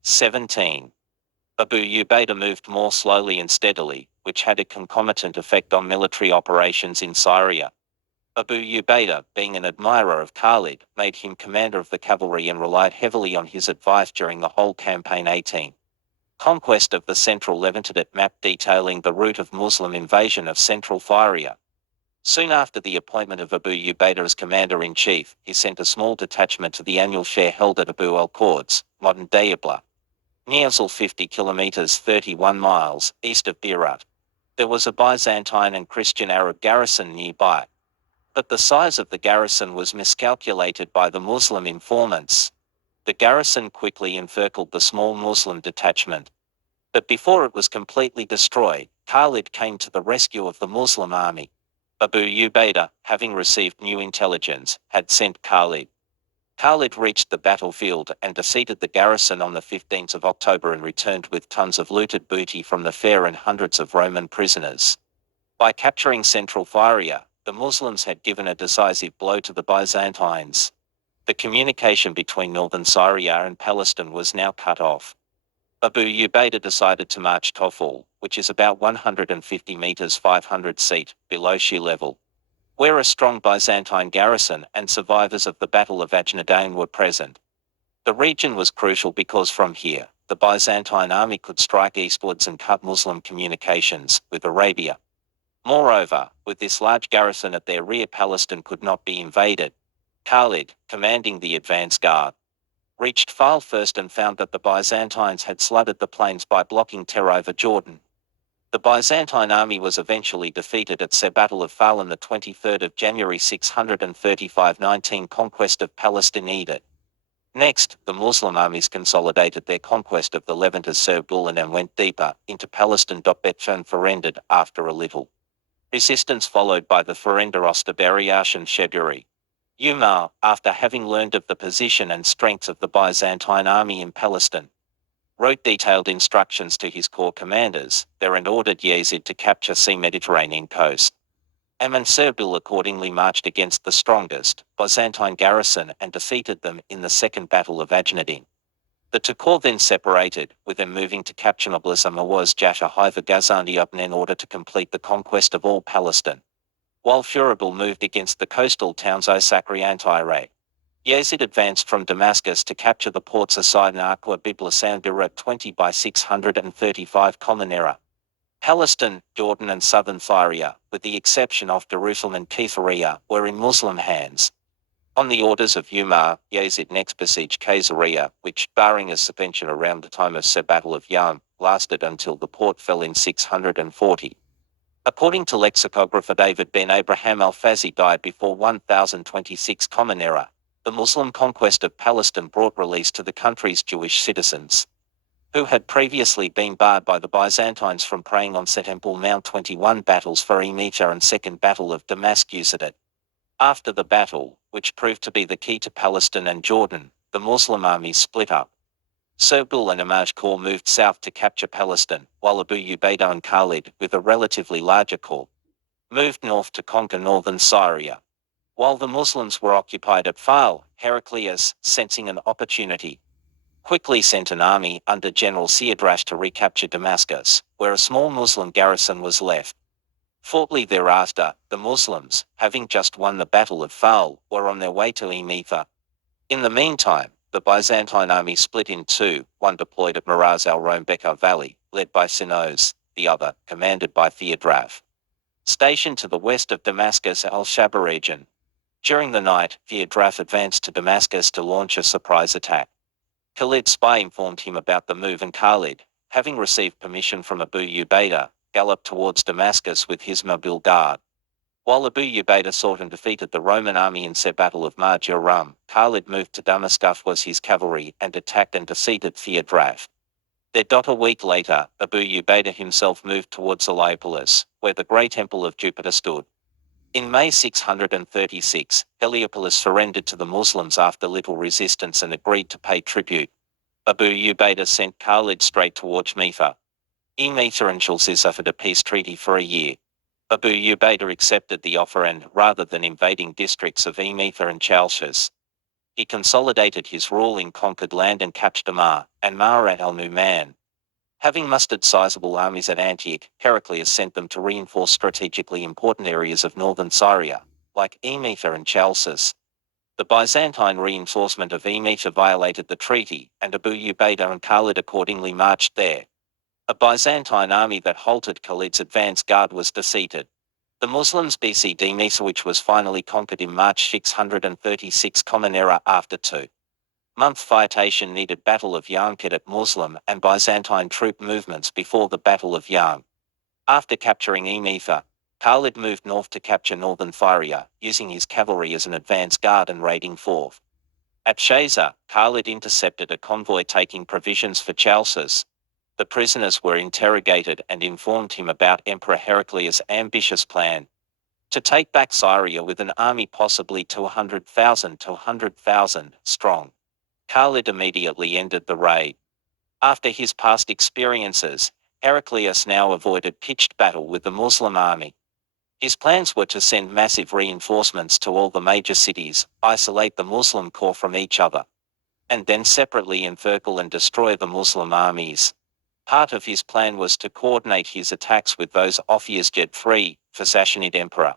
17. Abu Ubaidah moved more slowly and steadily, which had a concomitant effect on military operations in Syria. Abu Ubaidah, being an admirer of Khalid, made him commander of the cavalry and relied heavily on his advice during the whole campaign. 18. Conquest of the Central Levantine map detailing the route of Muslim invasion of Central Syria. Soon after the appointment of Abu Ubaidah as commander-in-chief, he sent a small detachment to the annual fair held at Abu al-Quds, modern-day Ibla, near 50 kilometers 31 miles east of Beirut. There was a Byzantine and Christian Arab garrison nearby, but the size of the garrison was miscalculated by the Muslim informants. The garrison quickly encircled the small Muslim detachment. But before it was completely destroyed, Khalid came to the rescue of the Muslim army. Abu Ubaidah, having received new intelligence, had sent Khalid. Khalid reached the battlefield and defeated the garrison on the 15th of October and returned with tons of looted booty from the fair and hundreds of Roman prisoners. By capturing Central Syria, the Muslims had given a decisive blow to the Byzantines. The communication between northern Syria and Palestine was now cut off. Abu Ubaidah decided to march Toful, which is about 150 meters 500 feet below sea level, where a strong Byzantine garrison and survivors of the Battle of Ajnadain were present. The region was crucial because from here, the Byzantine army could strike eastwards and cut Muslim communications with Arabia. Moreover, with this large garrison at their rear, Palestine could not be invaded. Khalid, commanding the advance guard, reached Fal first and found that the Byzantines had flooded the plains by blocking Terre over Jordan. The Byzantine army was eventually defeated at the Battle of Fal on the 23rd of January 635. 19 Conquest of Palestine. Next, the Muslim armies consolidated their conquest of the Levant as Serbulan and went deeper into Palestine. Betfan surrendered after a little resistance, followed by the surrender of Beriash and Sheburi. Umar, after having learned of the position and strength of the Byzantine army in Palestine, wrote detailed instructions to his corps commanders there and ordered Yazid to capture the Mediterranean coast. Ammon Serbil accordingly marched against the strongest Byzantine garrison and defeated them in the Second Battle of Ajnadain. The two corps then separated, with them moving to capture Nablus and Mawaz Jasha Hiva Gazandiupn in order to complete the conquest of all Palestine, while Furabil moved against the coastal towns Osakri and Tyre. Yazid advanced from Damascus to capture the ports Asaid and Aqwa Biblis and Beirut 20 by 635 Common Era. Palestine, Jordan and southern Syria, with the exception of Jerusalem and Caesarea, were in Muslim hands. On the orders of Umar, Yazid next besieged Caesarea, which, barring a suspension around the time of the Battle of Yam, lasted until the port fell in 640. According to lexicographer David ben Abraham al-Fazi died before 1026 Common Era. The Muslim conquest of Palestine brought release to the country's Jewish citizens, who had previously been barred by the Byzantines from praying on Temple Mount. 21 battles for Emeta and Second Battle of Damascus. After the battle, which proved to be the key to Palestine and Jordan, the Muslim armies split up. Serbil and Amaj Corps moved south to capture Palestine, while Abu Ubaidah and Khalid, with a relatively larger corps, moved north to conquer northern Syria. While the Muslims were occupied at Fal, Heraclius, sensing an opportunity, quickly sent an army under General Siadrash to recapture Damascus, where a small Muslim garrison was left. Shortly thereafter, the Muslims, having just won the Battle of Fal, were on their way to Emeta. In the meantime, the Byzantine army split in two, one deployed at Miraz al-Rombeka Valley, led by Sinos, the other, commanded by Theodraf, stationed to the west of Damascus al-Shaba region. During the night, Theodraf advanced to Damascus to launch a surprise attack. Khalid's spy informed him about the move, and Khalid, having received permission from Abu Ubaidah, galloped towards Damascus with his mobile guard. While Abu Ubaidah sought and defeated the Roman army in the Battle of Marj-Rum, Khalid moved to Damascus with his cavalry and attacked and defeated Theodraf. A week later, Abu Ubaidah himself moved towards Heliopolis, where the great temple of Jupiter stood. In May 636, Heliopolis surrendered to the Muslims after little resistance and agreed to pay tribute. Abu Ubaidah sent Khalid straight towards Metha. Metha and Chalcis offered a peace treaty for a year. Abu Ubaidah accepted the offer and, rather than invading districts of Metha and Chalcis, he consolidated his rule in conquered land and captured Amar and Ma'arat al-Numan. Having mustered sizable armies at Antioch, Heraclius sent them to reinforce strategically important areas of northern Syria, like Metha and Chalcis. The Byzantine reinforcement of Metha violated the treaty, and Abu Ubaidah and Khalid accordingly marched there. A Byzantine army that halted Khalid's advance guard was defeated. The Muslims besieged Metha, which was finally conquered in March 636 Common Era after 2-month fightation needed Battle of Yarmouk at Muslim and Byzantine troop movements before the Battle of Yarmouk. After capturing Metha, Khalid moved north to capture northern Syria, using his cavalry as an advance guard and raiding forth. At Shaza, Khalid intercepted a convoy taking provisions for Chalcis. The prisoners were interrogated and informed him about Emperor Heraclius' ambitious plan to take back Syria with an army possibly 200,000 strong. Khalid immediately ended the raid. After his past experiences, Heraclius now avoided pitched battle with the Muslim army. His plans were to send massive reinforcements to all the major cities, isolate the Muslim corps from each other, and then separately encircle and destroy the Muslim armies. Part of his plan was to coordinate his attacks with those of Yazdid III, the Sassanid emperor.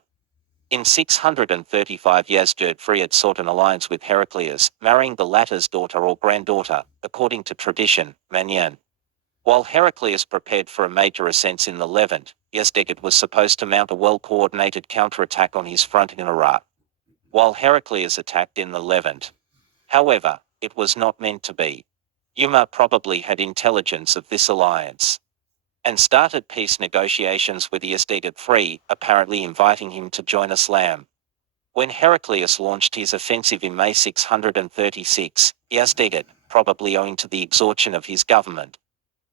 In 635 Yazdid III had sought an alliance with Heraclius, marrying the latter's daughter or granddaughter, according to tradition, Manyan. While Heraclius prepared for a major ascent in the Levant, Yazdid was supposed to mount a well-coordinated counterattack on his front in Iraq, while Heraclius attacked in the Levant. However, it was not meant to be. Umar probably had intelligence of this alliance and started peace negotiations with Yazdid III, apparently inviting him to join Islam. When Heraclius launched his offensive in May 636, Yazdid, probably owing to the exhaustion of his government,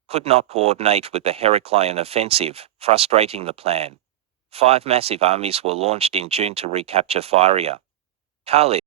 could not coordinate with the Heraclian offensive, frustrating the plan. 5 massive armies were launched in June to recapture Syria. Khalid